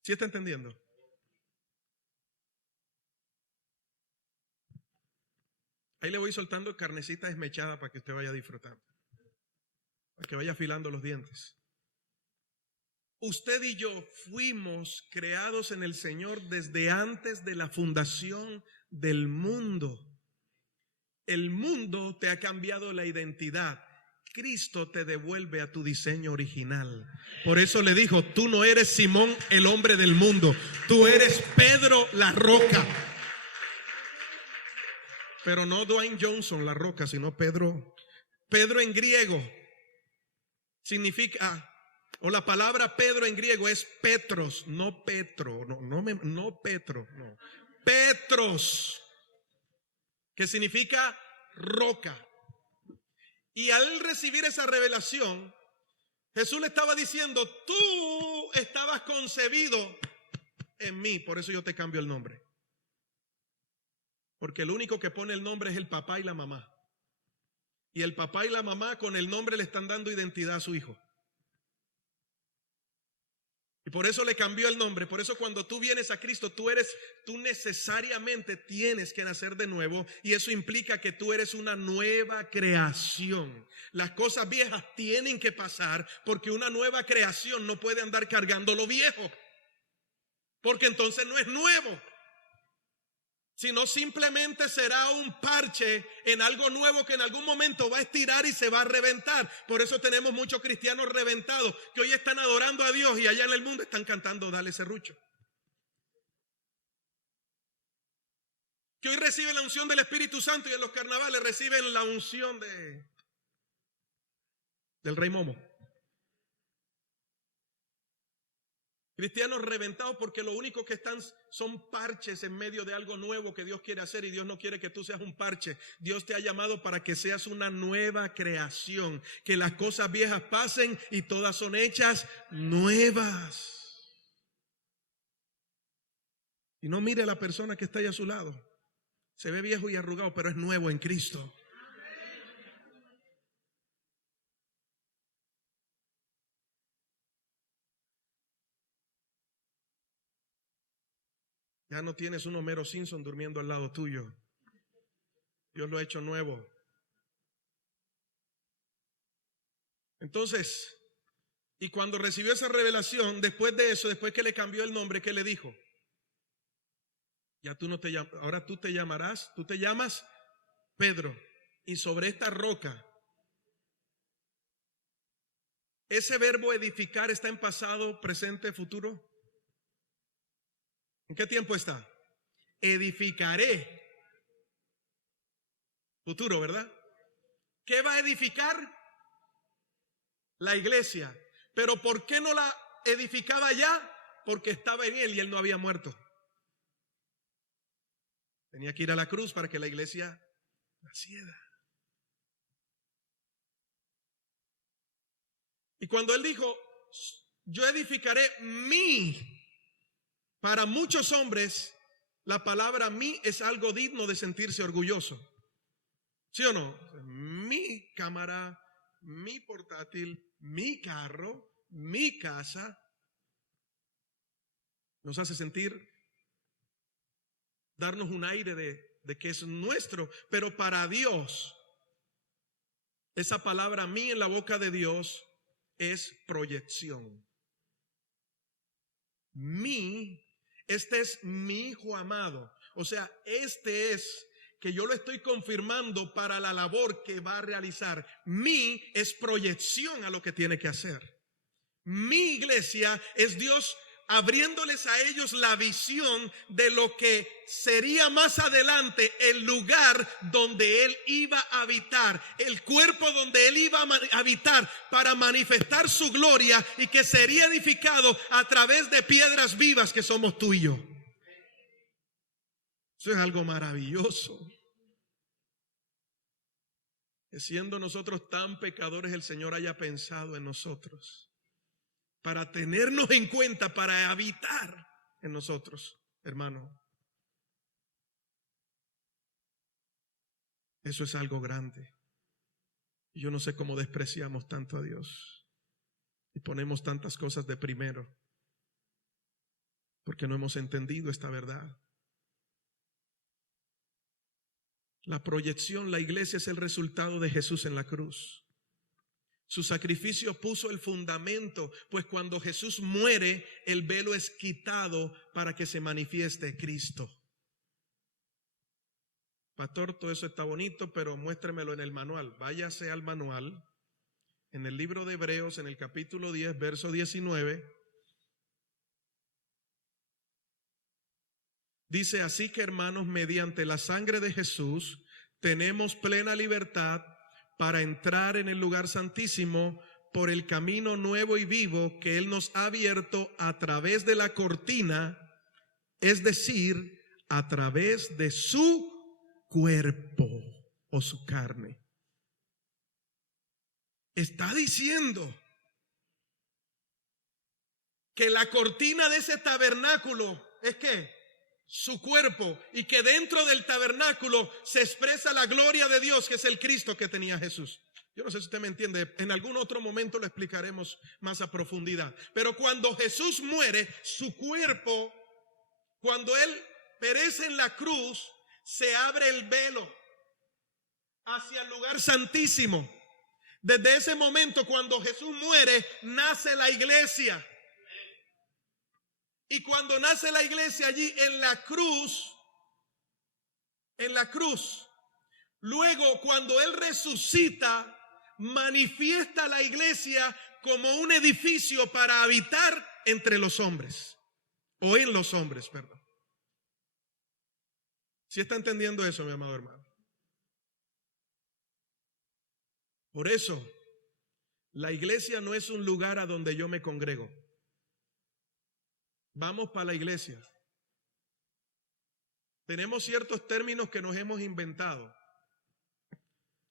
¿Sí está entendiendo? Ahí le voy soltando carnecita desmechada para que usted vaya disfrutando, para que vaya afilando los dientes. Usted y yo fuimos creados en el Señor desde antes de la fundación del mundo. El mundo te ha cambiado la identidad. Cristo te devuelve a tu diseño original. Por eso le dijo, tú no eres Simón el hombre del mundo, tú eres Pedro la roca. Pero no Dwayne Johnson la roca, sino Pedro. Pedro en griego significa, o la palabra Pedro en griego es Petros, no Petro, no Petro, no. Petros, que significa roca. Y al recibir esa revelación, Jesús le estaba diciendo, tú estabas concebido en mí, por eso yo te cambio el nombre. Porque el único que pone el nombre es el papá y la mamá. Y el papá y la mamá con el nombre le están dando identidad a su hijo. Y por eso le cambió el nombre. Por eso cuando tú vienes a Cristo, tú necesariamente tienes que nacer de nuevo. Y eso implica que tú eres una nueva creación. Las cosas viejas tienen que pasar porque una nueva creación no puede andar cargando lo viejo. Porque entonces no es nuevo. Sino simplemente será un parche en algo nuevo que en algún momento va a estirar y se va a reventar. Por eso tenemos muchos cristianos reventados que hoy están adorando a Dios y allá en el mundo están cantando Dale Serrucho. Que hoy reciben la unción del Espíritu Santo y en los carnavales reciben la unción del Rey Momo. Cristianos reventados porque lo único que están son parches en medio de algo nuevo que Dios quiere hacer, y Dios no quiere que tú seas un parche. Dios te ha llamado para que seas una nueva creación, que las cosas viejas pasen y todas son hechas nuevas. Y no mire a la persona que está ahí a su lado. Se ve viejo y arrugado, pero es nuevo en Cristo. Ya no tienes un Homero Simpson durmiendo al lado tuyo. Dios lo ha hecho nuevo. Entonces, y cuando recibió esa revelación, después de eso, después que le cambió el nombre, ¿qué le dijo? Ya tú no te llamas, ahora tú te llamas Pedro, y sobre esta roca Ese verbo edificar está en pasado, presente, futuro. ¿En qué tiempo está? Edificaré. Futuro, ¿verdad? ¿Qué va a edificar? La iglesia. Pero ¿por qué no la edificaba ya? Porque estaba en él y él no había muerto. Tenía que ir a la cruz para que la iglesia naciera. Y cuando él dijo, yo edificaré para muchos hombres, la palabra mí es algo digno de sentirse orgulloso. ¿Sí o no? Mi cámara, mi portátil, mi carro, mi casa, nos hace sentir, darnos un aire de que es nuestro. Pero para Dios, esa palabra mí en la boca de Dios es proyección. Este es mi hijo amado. O sea, este es que yo lo estoy confirmando para la labor que va a realizar. Mi es proyección a lo que tiene que hacer. Mi iglesia es Dios abriéndoles a ellos la visión de lo que sería más adelante el lugar donde Él iba a habitar, el cuerpo donde Él iba a habitar para manifestar su gloria y que sería edificado a través de piedras vivas que somos tú y yo. Eso es algo maravilloso. Que siendo nosotros tan pecadores, el Señor haya pensado en nosotros para tenernos en cuenta, para habitar en nosotros, hermano. Eso es algo grande. Y yo no sé cómo despreciamos tanto a Dios y ponemos tantas cosas de primero porque no hemos entendido esta verdad. La proyección, la iglesia es el resultado de Jesús en la cruz. Su sacrificio puso el fundamento, pues cuando Jesús muere, el velo es quitado para que se manifieste Cristo. Pastor, todo eso está bonito, pero muéstremelo en el manual. Váyase al manual, en el libro de Hebreos, en el capítulo 10, verso 19. Dice, así que hermanos, mediante la sangre de Jesús, tenemos plena libertad para entrar en el lugar santísimo por el camino nuevo y vivo que Él nos ha abierto a través de la cortina, es decir, a través de su cuerpo o su carne. Está diciendo que la cortina de ese tabernáculo es que su cuerpo, y que dentro del tabernáculo se expresa la gloria de Dios, que es el Cristo que tenía Jesús. Yo no sé si usted me entiende, en algún otro momento lo explicaremos más a profundidad. Pero cuando Jesús muere, su cuerpo, cuando Él perece en la cruz, se abre el velo hacia el lugar santísimo. Desde ese momento, cuando Jesús muere, nace la iglesia. Y cuando nace la iglesia allí en la cruz, luego cuando Él resucita, manifiesta la iglesia como un edificio para habitar entre los hombres, o en los hombres, perdón. ¿Sí está entendiendo eso, mi amado hermano? Por eso, la iglesia no es un lugar a donde yo me congrego. Vamos para la iglesia. Tenemos ciertos términos que nos hemos inventado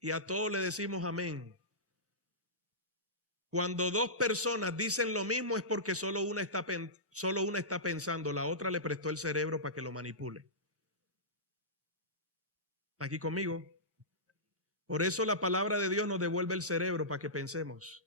y a todos le decimos amén. Cuando dos personas dicen lo mismo es porque solo una está pensando, la otra le prestó el cerebro para que lo manipule. ¿Aquí conmigo? Por eso la palabra de Dios nos devuelve el cerebro para que pensemos.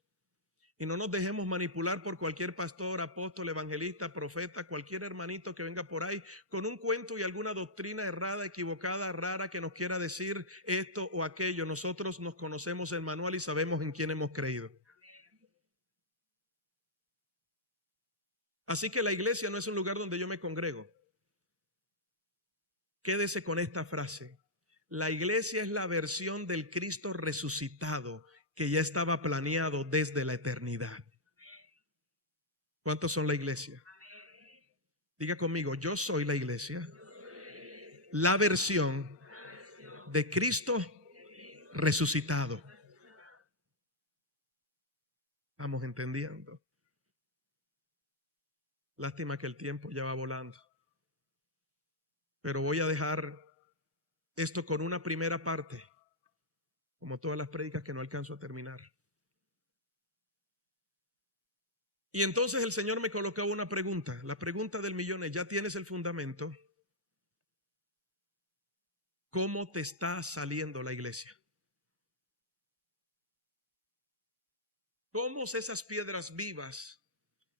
Y no nos dejemos manipular por cualquier pastor, apóstol, evangelista, profeta, cualquier hermanito que venga por ahí con un cuento y alguna doctrina errada, equivocada, rara que nos quiera decir esto o aquello. Nosotros nos conocemos el manual y sabemos en quién hemos creído. Así que la iglesia no es un lugar donde yo me congrego. Quédese con esta frase. La iglesia es la versión del Cristo resucitado que ya estaba planeado desde la eternidad. ¿Cuántos son la iglesia? Diga conmigo, yo soy la iglesia. La versión de Cristo resucitado. Estamos entendiendo. Lástima que el tiempo ya va volando. Pero voy a dejar esto con una primera parte, como todas las prédicas que no alcanzo a terminar. Y entonces el Señor me colocaba una pregunta. La pregunta del millón es, ¿ya tienes el fundamento? ¿Cómo te está saliendo la iglesia? ¿Cómo esas piedras vivas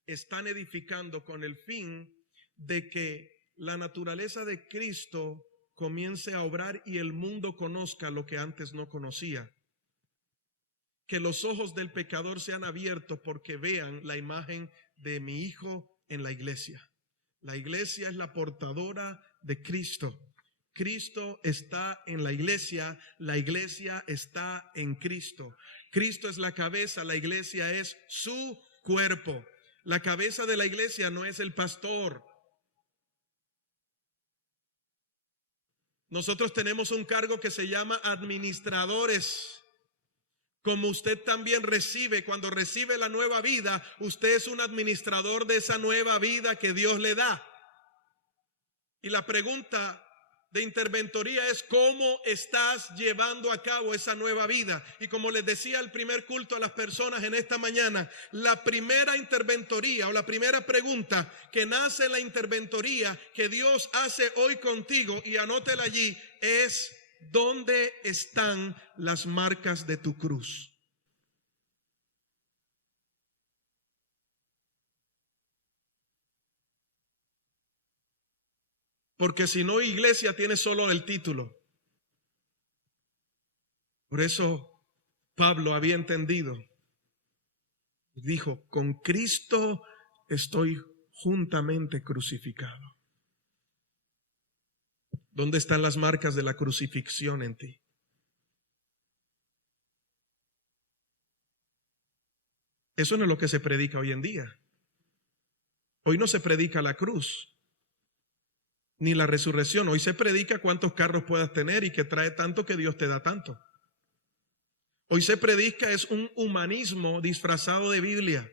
están edificando con el fin de que la naturaleza de Cristo comience a obrar y el mundo conozca lo que antes no conocía? Que los ojos del pecador sean abiertos porque vean la imagen de mi Hijo en la iglesia. La iglesia es la portadora de Cristo. Cristo está en la iglesia está en Cristo. Cristo es la cabeza, la iglesia es su cuerpo. La cabeza de la iglesia no es el pastor. Nosotros tenemos un cargo que se llama administradores. Como usted también recibe, cuando recibe la nueva vida, usted es un administrador de esa nueva vida que Dios le da. Y la pregunta de interventoría es, ¿cómo estás llevando a cabo esa nueva vida? Y como les decía al primer culto a las personas en esta mañana, la primera interventoría o la primera pregunta que nace en la interventoría que Dios hace hoy contigo, y anótela allí, es: ¿dónde están las marcas de tu cruz? Porque si no, iglesia tiene solo el título. Por eso Pablo había entendido. Dijo, con Cristo estoy juntamente crucificado. ¿Dónde están las marcas de la crucifixión en ti? Eso no es lo que se predica hoy en día. Hoy no se predica la cruz ni la resurrección. Hoy se predica cuántos carros puedas tener y que trae tanto que Dios te da tanto. Hoy se predica es un humanismo disfrazado de Biblia,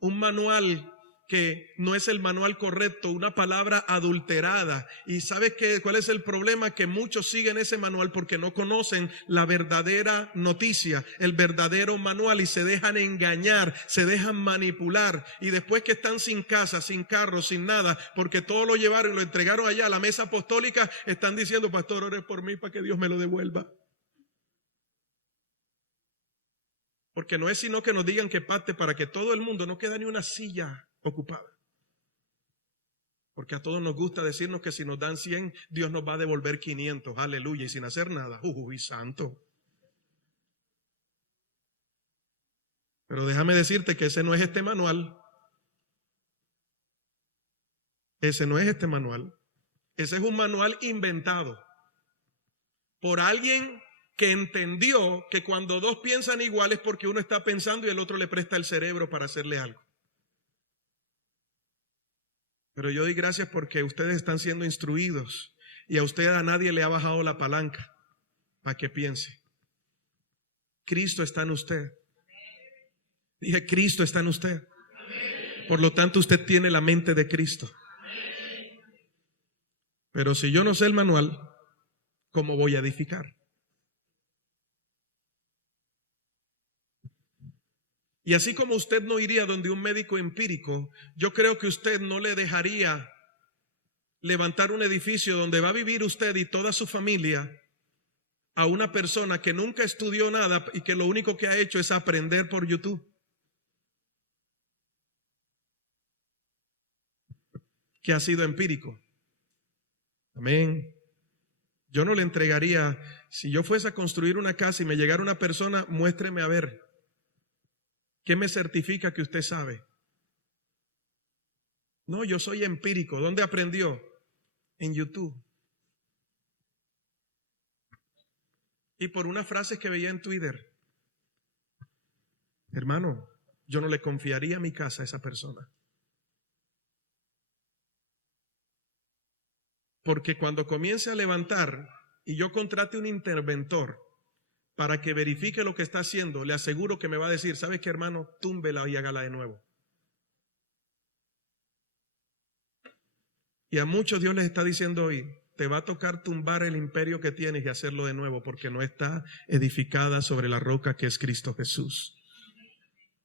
un manual que no es el manual correcto, una palabra adulterada. ¿Y sabes cuál es el problema? Que muchos siguen ese manual porque no conocen la verdadera noticia, el verdadero manual, y se dejan engañar, se dejan manipular, y después que están sin casa, sin carro, sin nada, porque todo lo llevaron y lo entregaron allá a la mesa apostólica, están diciendo, pastor, ore por mí para que Dios me lo devuelva. Porque no es sino que nos digan que pacte para que todo el mundo no quede ni una silla ocupada. Porque a todos nos gusta decirnos que si nos dan 100, Dios nos va a devolver 500. Aleluya. Y sin hacer nada. Uy, santo. Pero déjame decirte que ese no es este manual. Ese no es este manual. Ese es un manual inventado por alguien que entendió que cuando dos piensan igual es porque uno está pensando y el otro le presta el cerebro para hacerle algo. Pero yo doy gracias porque ustedes están siendo instruidos y a usted a nadie le ha bajado la palanca para que piense. Cristo está en usted. Dije, Cristo está en usted. Por lo tanto, usted tiene la mente de Cristo. Pero si yo no sé el manual, ¿cómo voy a edificar? Y así como usted no iría donde un médico empírico, yo creo que usted no le dejaría levantar un edificio donde va a vivir usted y toda su familia a una persona que nunca estudió nada y que lo único que ha hecho es aprender por YouTube. Que ha sido empírico. Amén. Yo no le entregaría, si yo fuese a construir una casa y me llegara una persona, muéstreme a ver. ¿Qué me certifica que usted sabe? No, yo soy empírico. ¿Dónde aprendió? En YouTube. Y por unas frases que veía en Twitter. hermano, yo no le confiaría mi casa a esa persona. Porque cuando comience a levantar y yo contrate un interventor para que verifique lo que está haciendo, le aseguro que me va a decir, ¿sabes qué, hermano? Túmbela y hágala de nuevo. Y a muchos Dios les está diciendo hoy, te va a tocar tumbar el imperio que tienes y hacerlo de nuevo, porque no está edificada sobre la roca que es Cristo Jesús.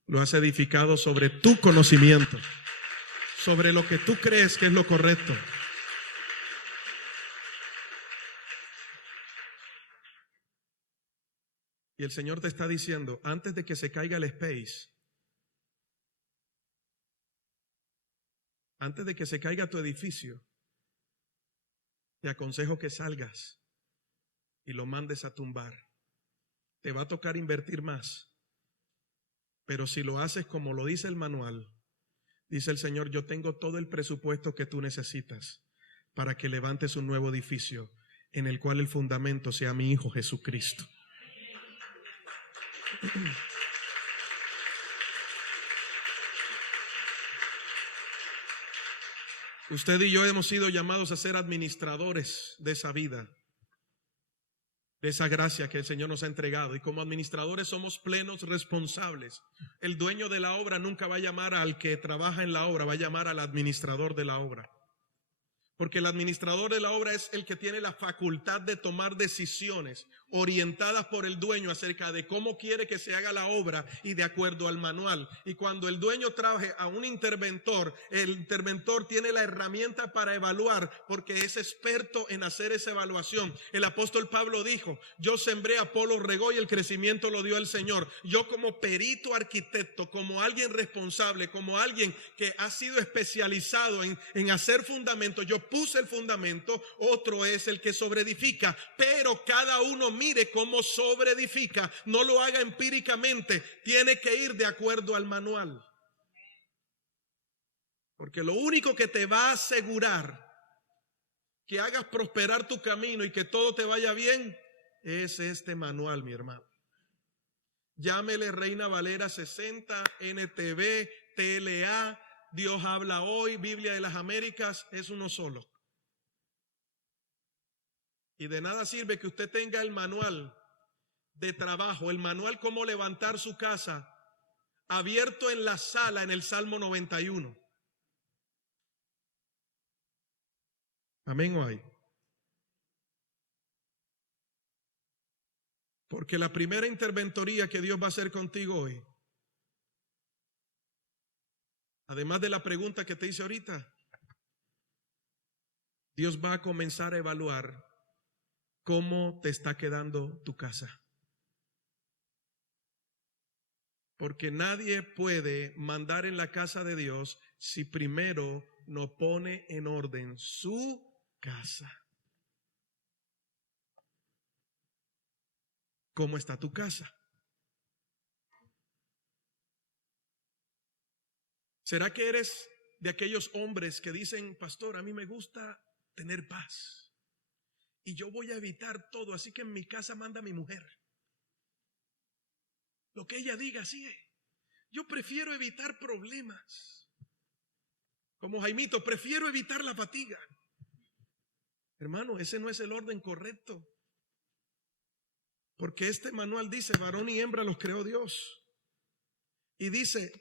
Lo has edificado sobre tu conocimiento, sobre lo que tú crees que es lo correcto. Y el Señor te está diciendo, antes de que se caiga el space, antes de que se caiga tu edificio, te aconsejo que salgas y lo mandes a tumbar. Te va a tocar invertir más. Pero si lo haces como lo dice el manual, dice el Señor, yo tengo todo el presupuesto que tú necesitas para que levantes un nuevo edificio en el cual el fundamento sea mi Hijo Jesucristo. Usted y yo hemos sido llamados a ser administradores de esa vida, de esa gracia que el Señor nos ha entregado. Y como administradores somos plenos responsables. El dueño de la obra nunca va a llamar al que trabaja en la obra, va a llamar al administrador de la obra. Porque el administrador de la obra es el que tiene la facultad de tomar decisiones orientadas por el dueño acerca de cómo quiere que se haga la obra y de acuerdo al manual. Y cuando el dueño traje a un interventor, el interventor tiene la herramienta para evaluar porque es experto en hacer esa evaluación. El apóstol Pablo dijo, yo sembré, Apolo regó y el crecimiento lo dio el Señor. Yo como perito arquitecto, como alguien responsable, como alguien que ha sido especializado en hacer fundamentos, yo puse el fundamento, otro es el que sobreedifica, pero cada uno mire cómo sobreedifica, no lo haga empíricamente, tiene que ir de acuerdo al manual. Porque lo único que te va a asegurar que hagas prosperar tu camino y que todo te vaya bien es este manual, mi hermano. Llámele Reina Valera 60, NTV, TLA, Dios habla hoy, Biblia de las Américas, es uno solo. Y de nada sirve que usted tenga el manual de trabajo, el manual cómo levantar su casa, abierto en la sala en el Salmo 91. Amén o hay. Porque la primera interventoría que Dios va a hacer contigo hoy, además de la pregunta que te hice ahorita, Dios va a comenzar a evaluar cómo te está quedando tu casa. Porque nadie puede mandar en la casa de Dios si primero no pone en orden su casa. ¿Cómo está tu casa? ¿Será que eres de aquellos hombres que dicen, pastor, a mí me gusta tener paz y yo voy a evitar todo, así que en mi casa manda mi mujer? Lo que ella diga, sí. Yo prefiero evitar problemas. Como Jaimito, prefiero evitar la fatiga. Hermano, ese no es el orden correcto. Porque este manual dice, varón y hembra los creó Dios. Y dice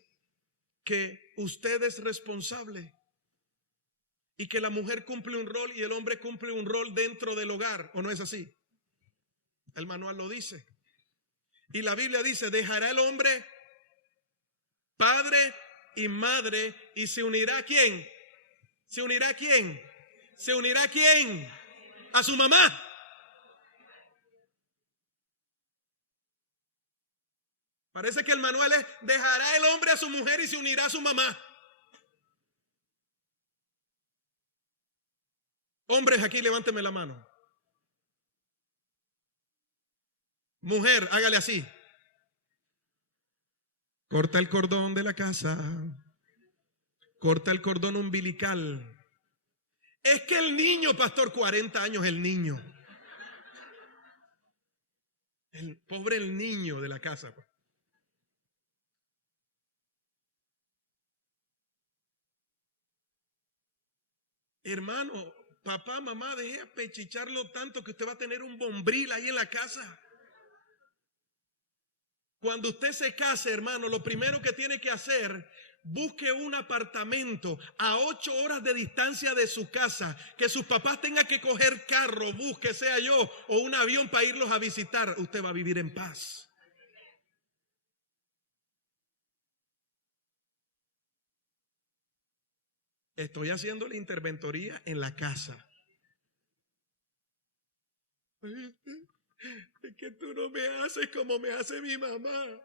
que usted es responsable. Y que la mujer cumple un rol y el hombre cumple un rol dentro del hogar. ¿O no es así? El manual lo dice. Y la Biblia dice, dejará el hombre padre y madre y se unirá ¿a quién? ¿Se unirá a quién? ¿Se unirá a quién? A su mamá. Parece que el manual es, dejará el hombre a su mujer y se unirá a su mamá. Hombres, aquí levánteme la mano. Mujer, hágale así. Corta el cordón de la casa. Corta el cordón umbilical. Es que el niño, pastor, 40 años el niño. El pobre el niño de la casa. Hermano, papá, mamá, deje apechicharlo tanto que usted va a tener un bombril ahí en la casa. Cuando usted se case, hermano, lo primero que tiene que hacer, busque un apartamento a 8 horas de distancia de su casa, que sus papás tengan que coger carro, bus, que sea yo, o un avión para irlos a visitar. Usted va a vivir en paz. Estoy haciendo la interventoría en la casa. Es que tú no me haces como me hace mi mamá.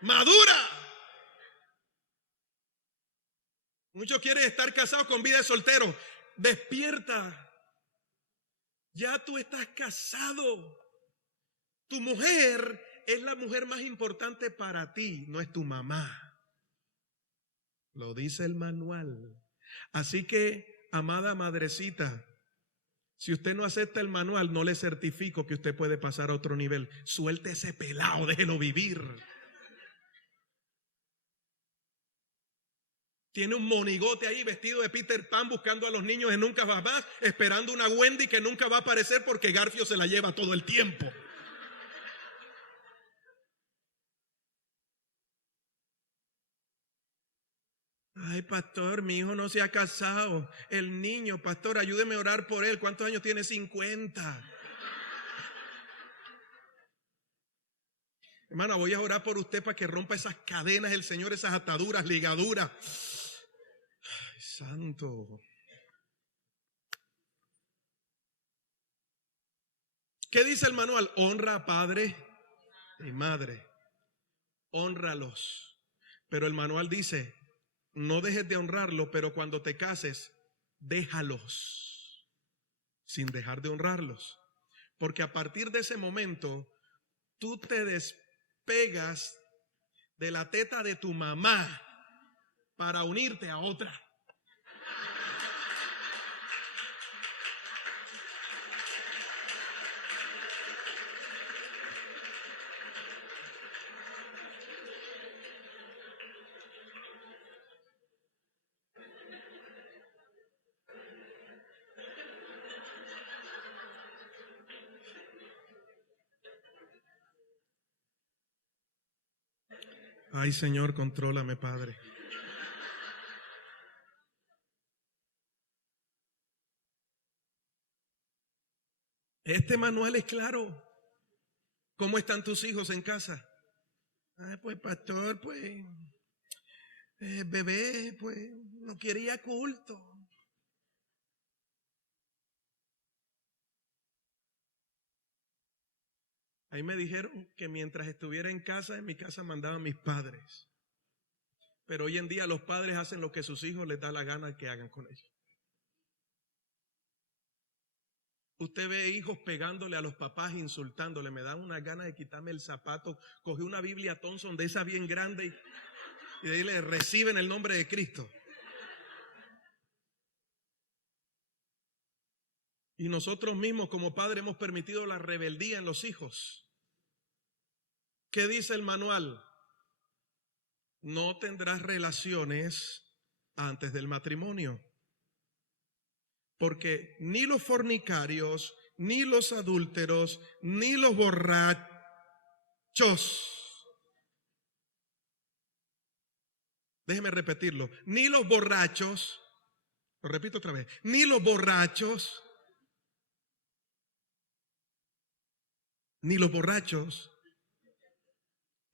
Madura. Muchos quieren estar casados con vida de soltero. Despierta. Ya tú estás casado. Tu mujer es la mujer más importante para ti, no es tu mamá. Lo dice el manual. Así que, amada madrecita, si usted no acepta el manual, no le certifico que usted puede pasar a otro nivel. Suelte ese pelado, déjelo vivir. Tiene un monigote ahí vestido de Peter Pan buscando a los niños en Nunca Más, esperando una Wendy que nunca va a aparecer porque Garfio se la lleva todo el tiempo. Ay, pastor, mi hijo no se ha casado. El niño, pastor, ayúdeme a orar por él. ¿Cuántos años tiene? 50. Hermana, voy a orar por usted para que rompa esas cadenas el Señor, esas ataduras, ligaduras. Ay, santo. ¿Qué dice el manual? Honra a padre y madre. Hónralos. Pero el manual dice, no dejes de honrarlo, pero cuando te cases, déjalos sin dejar de honrarlos. Porque a partir de ese momento, tú te despegas de la teta de tu mamá para unirte a otra. Ay, Señor, contrólame, Padre. Este manual es claro. ¿Cómo están tus hijos en casa? Ay, pues, pastor, pues, bebé, pues, no quería culto. Ahí me dijeron que mientras estuviera en mi casa mandaban mis padres. Pero hoy en día los padres hacen lo que sus hijos les da la gana que hagan con ellos. Usted ve hijos pegándole a los papás, insultándole. Me da una gana de quitarme el zapato. Cogí una Biblia Thompson de esa bien grande y de ahí le reciben el nombre de Cristo. Y nosotros mismos como padres hemos permitido la rebeldía en los hijos. ¿Qué dice el manual? No tendrás relaciones antes del matrimonio. Porque ni los fornicarios, ni los adúlteros, ni los borrachos. Déjeme repetirlo. Ni los borrachos, lo repito otra vez, ni los borrachos,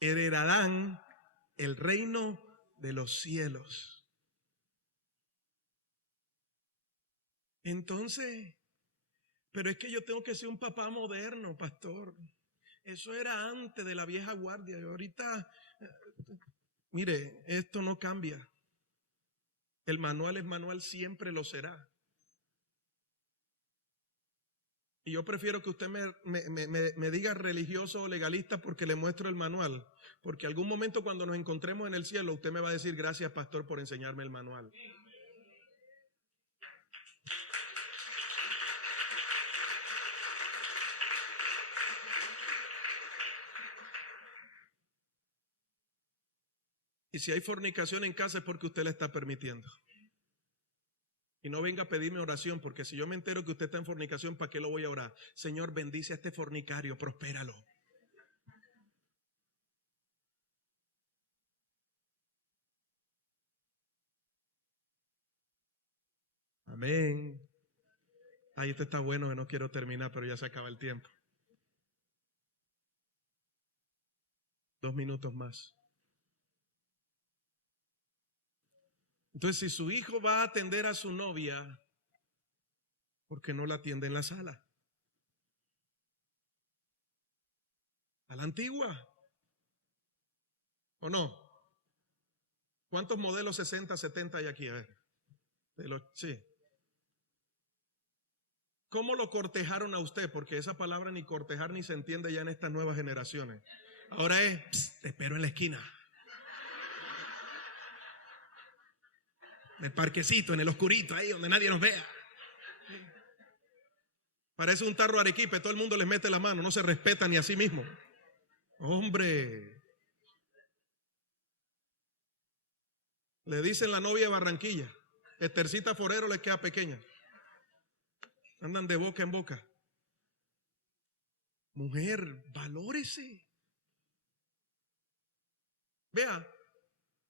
heredarán el reino de los cielos. Entonces, pero es que yo tengo que ser un papá moderno, pastor. Eso era antes de la vieja guardia. Y ahorita, mire, esto no cambia. El manual es manual, siempre lo será. Y yo prefiero que usted me diga religioso o legalista porque le muestro el manual. Porque algún momento cuando nos encontremos en el cielo, usted me va a decir, gracias, pastor, por enseñarme el manual. Y si hay fornicación en casa es porque usted la está permitiendo. Y no venga a pedirme oración, porque si yo me entero que usted está en fornicación, ¿para qué lo voy a orar? Señor, bendice a este fornicario, prospéralo. Amén. Ahí esto está bueno, que no quiero terminar, pero ya se acaba el tiempo. 2 minutos más. Entonces, si su hijo va a atender a su novia, ¿por qué no la atiende en la sala? A la antigua. ¿O no? ¿Cuántos modelos 60, 70 hay aquí? A ver. Sí. ¿Cómo lo cortejaron a usted? Porque esa palabra ni cortejar ni se entiende ya en estas nuevas generaciones. Ahora es, te espero en la esquina. En el parquecito, en el oscurito, ahí donde nadie nos vea. Parece un tarro Arequipe, todo el mundo les mete la mano, no se respeta ni a sí mismo. Hombre. Le dicen la novia de Barranquilla. Estercita Forero le queda pequeña. Andan de boca en boca. Mujer, valórese. Vea,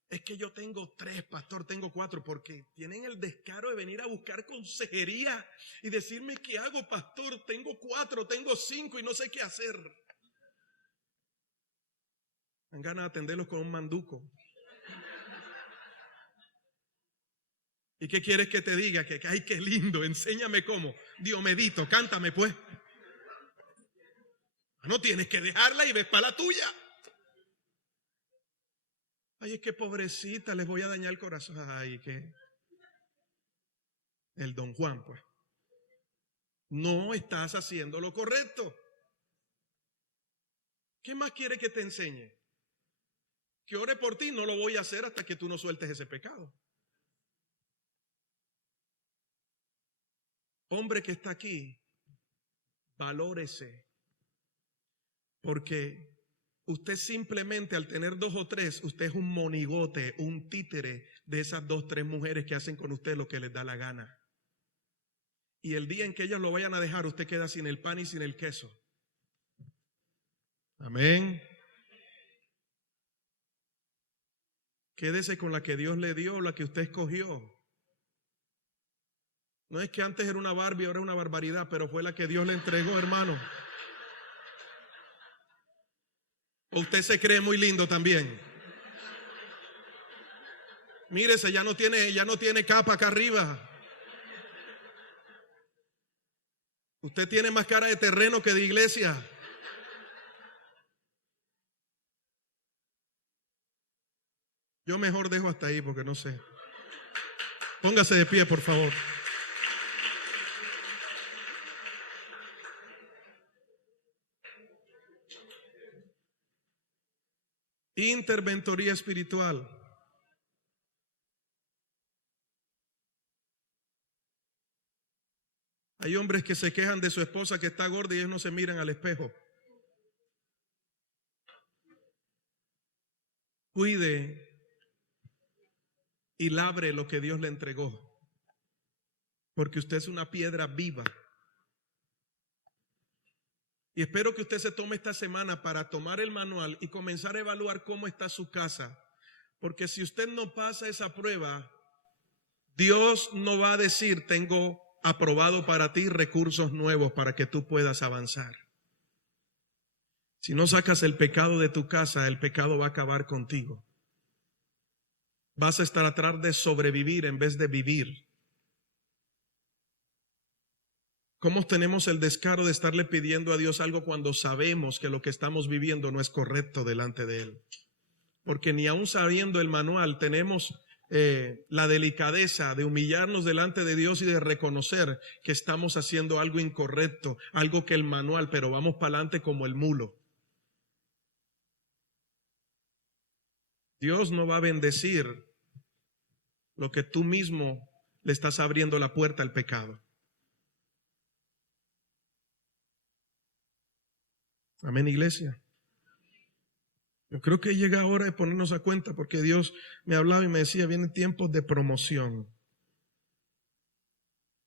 es que yo tengo 3, pastor, tengo 4, porque tienen el descaro de venir a buscar consejería y decirme qué hago, pastor, tengo 4, tengo 5 y no sé qué hacer. Dan ganas de atenderlos con un manduco. ¿Y qué quieres que te diga? Que ay, qué lindo, enséñame cómo. Diomedito, cántame pues. No tienes que dejarla y ves para la tuya. Ay, es que pobrecita, les voy a dañar el corazón. Ay, que el Don Juan, pues. No estás haciendo lo correcto. ¿Qué más quiere que te enseñe? Que ore por ti, no lo voy a hacer hasta que tú no sueltes ese pecado. Hombre que está aquí, valórese. Porque usted simplemente al tener 2 o 3, usted es un monigote, un títere de esas 2 o 3 mujeres que hacen con usted lo que les da la gana. Y el día en que ellas lo vayan a dejar, usted queda sin el pan y sin el queso. Amén. Quédese con la que Dios le dio, la que usted escogió. No es que antes era una Barbie, ahora es una barbaridad, pero fue la que Dios le entregó, hermano. ¿O usted se cree muy lindo también? Mírese, ya no tiene capa acá arriba. Usted tiene más cara de terreno que de iglesia. Yo mejor dejo hasta ahí porque no sé. Póngase de pie, por favor. Interventoría espiritual. Hay hombres que se quejan de su esposa que está gorda y ellos no se miran al espejo. Cuide y labre lo que Dios le entregó, porque usted es una piedra viva. Y espero que usted se tome esta semana para tomar el manual y comenzar a evaluar cómo está su casa, porque si usted no pasa esa prueba, Dios no va a decir, tengo aprobado para ti recursos nuevos para que tú puedas avanzar. Si no sacas el pecado de tu casa, el pecado va a acabar contigo. Vas a estar a tratar de sobrevivir en vez de vivir. ¿Cómo tenemos el descaro de estarle pidiendo a Dios algo cuando sabemos que lo que estamos viviendo no es correcto delante de Él? Porque ni aún sabiendo el manual tenemos la delicadeza de humillarnos delante de Dios y de reconocer que estamos haciendo algo incorrecto, algo que el manual, pero vamos para adelante como el mulo. Dios no va a bendecir lo que tú mismo le estás abriendo la puerta al pecado. Amén, iglesia. Yo creo que llega hora de ponernos a cuenta, porque Dios me hablaba y me decía, vienen tiempos de promoción.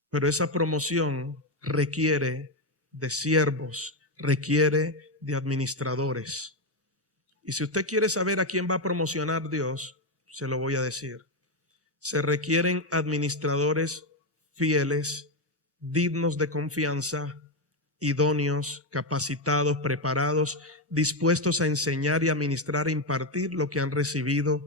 Pero esa promoción requiere de siervos, requiere de administradores. Y si usted quiere saber a quién va a promocionar Dios, se lo voy a decir. Se requieren administradores fieles, dignos de confianza, idóneos, capacitados, preparados, dispuestos a enseñar y a ministrar e impartir lo que han recibido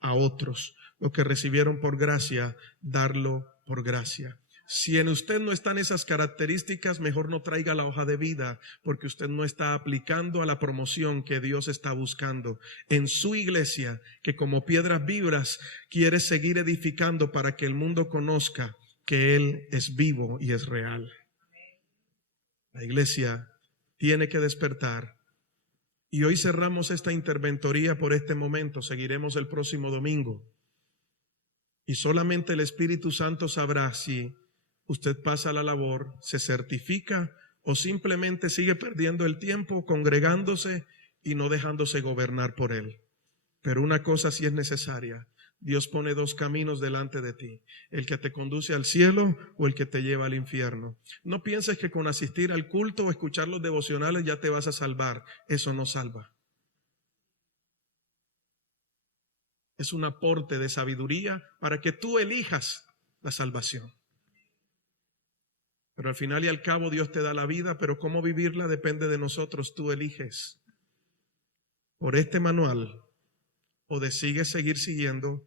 a otros. Lo que recibieron por gracia, darlo por gracia. Si en usted no están esas características, mejor no traiga la hoja de vida, porque usted no está aplicando a la promoción que Dios está buscando en su iglesia, que como piedras vivas quiere seguir edificando para que el mundo conozca que Él es vivo y es real. La iglesia tiene que despertar. Y hoy cerramos esta interventoría por este momento. Seguiremos el próximo domingo. Y solamente el Espíritu Santo sabrá si usted pasa la labor, se certifica o simplemente sigue perdiendo el tiempo congregándose y no dejándose gobernar por Él. Pero una cosa sí es necesaria. Dios pone dos caminos delante de ti, el que te conduce al cielo o el que te lleva al infierno. No pienses que con asistir al culto o escuchar los devocionales ya te vas a salvar. Eso no salva. Es un aporte de sabiduría para que tú elijas la salvación. Pero al final y al cabo Dios te da la vida, pero cómo vivirla depende de nosotros. Tú eliges por este manual o decides seguir siguiendo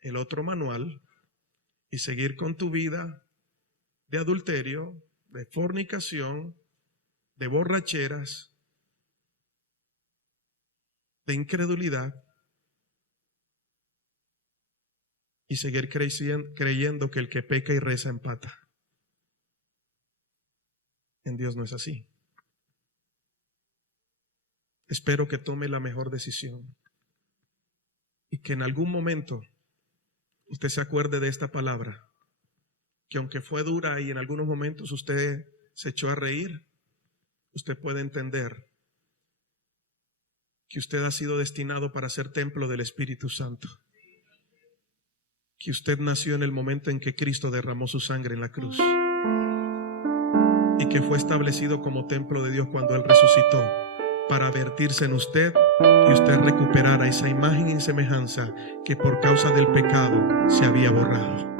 el otro manual y seguir con tu vida de adulterio, de fornicación, de borracheras, de incredulidad y seguir creyendo que el que peca y reza empata. En Dios no es así. Espero que tome la mejor decisión y que en algún momento usted se acuerde de esta palabra, que aunque fue dura y en algunos momentos usted se echó a reír, usted puede entender que usted ha sido destinado para ser templo del Espíritu Santo, que usted nació en el momento en que Cristo derramó su sangre en la cruz y que fue establecido como templo de Dios cuando Él resucitó, para vertirse en usted y usted recuperara esa imagen y semejanza que por causa del pecado se había borrado.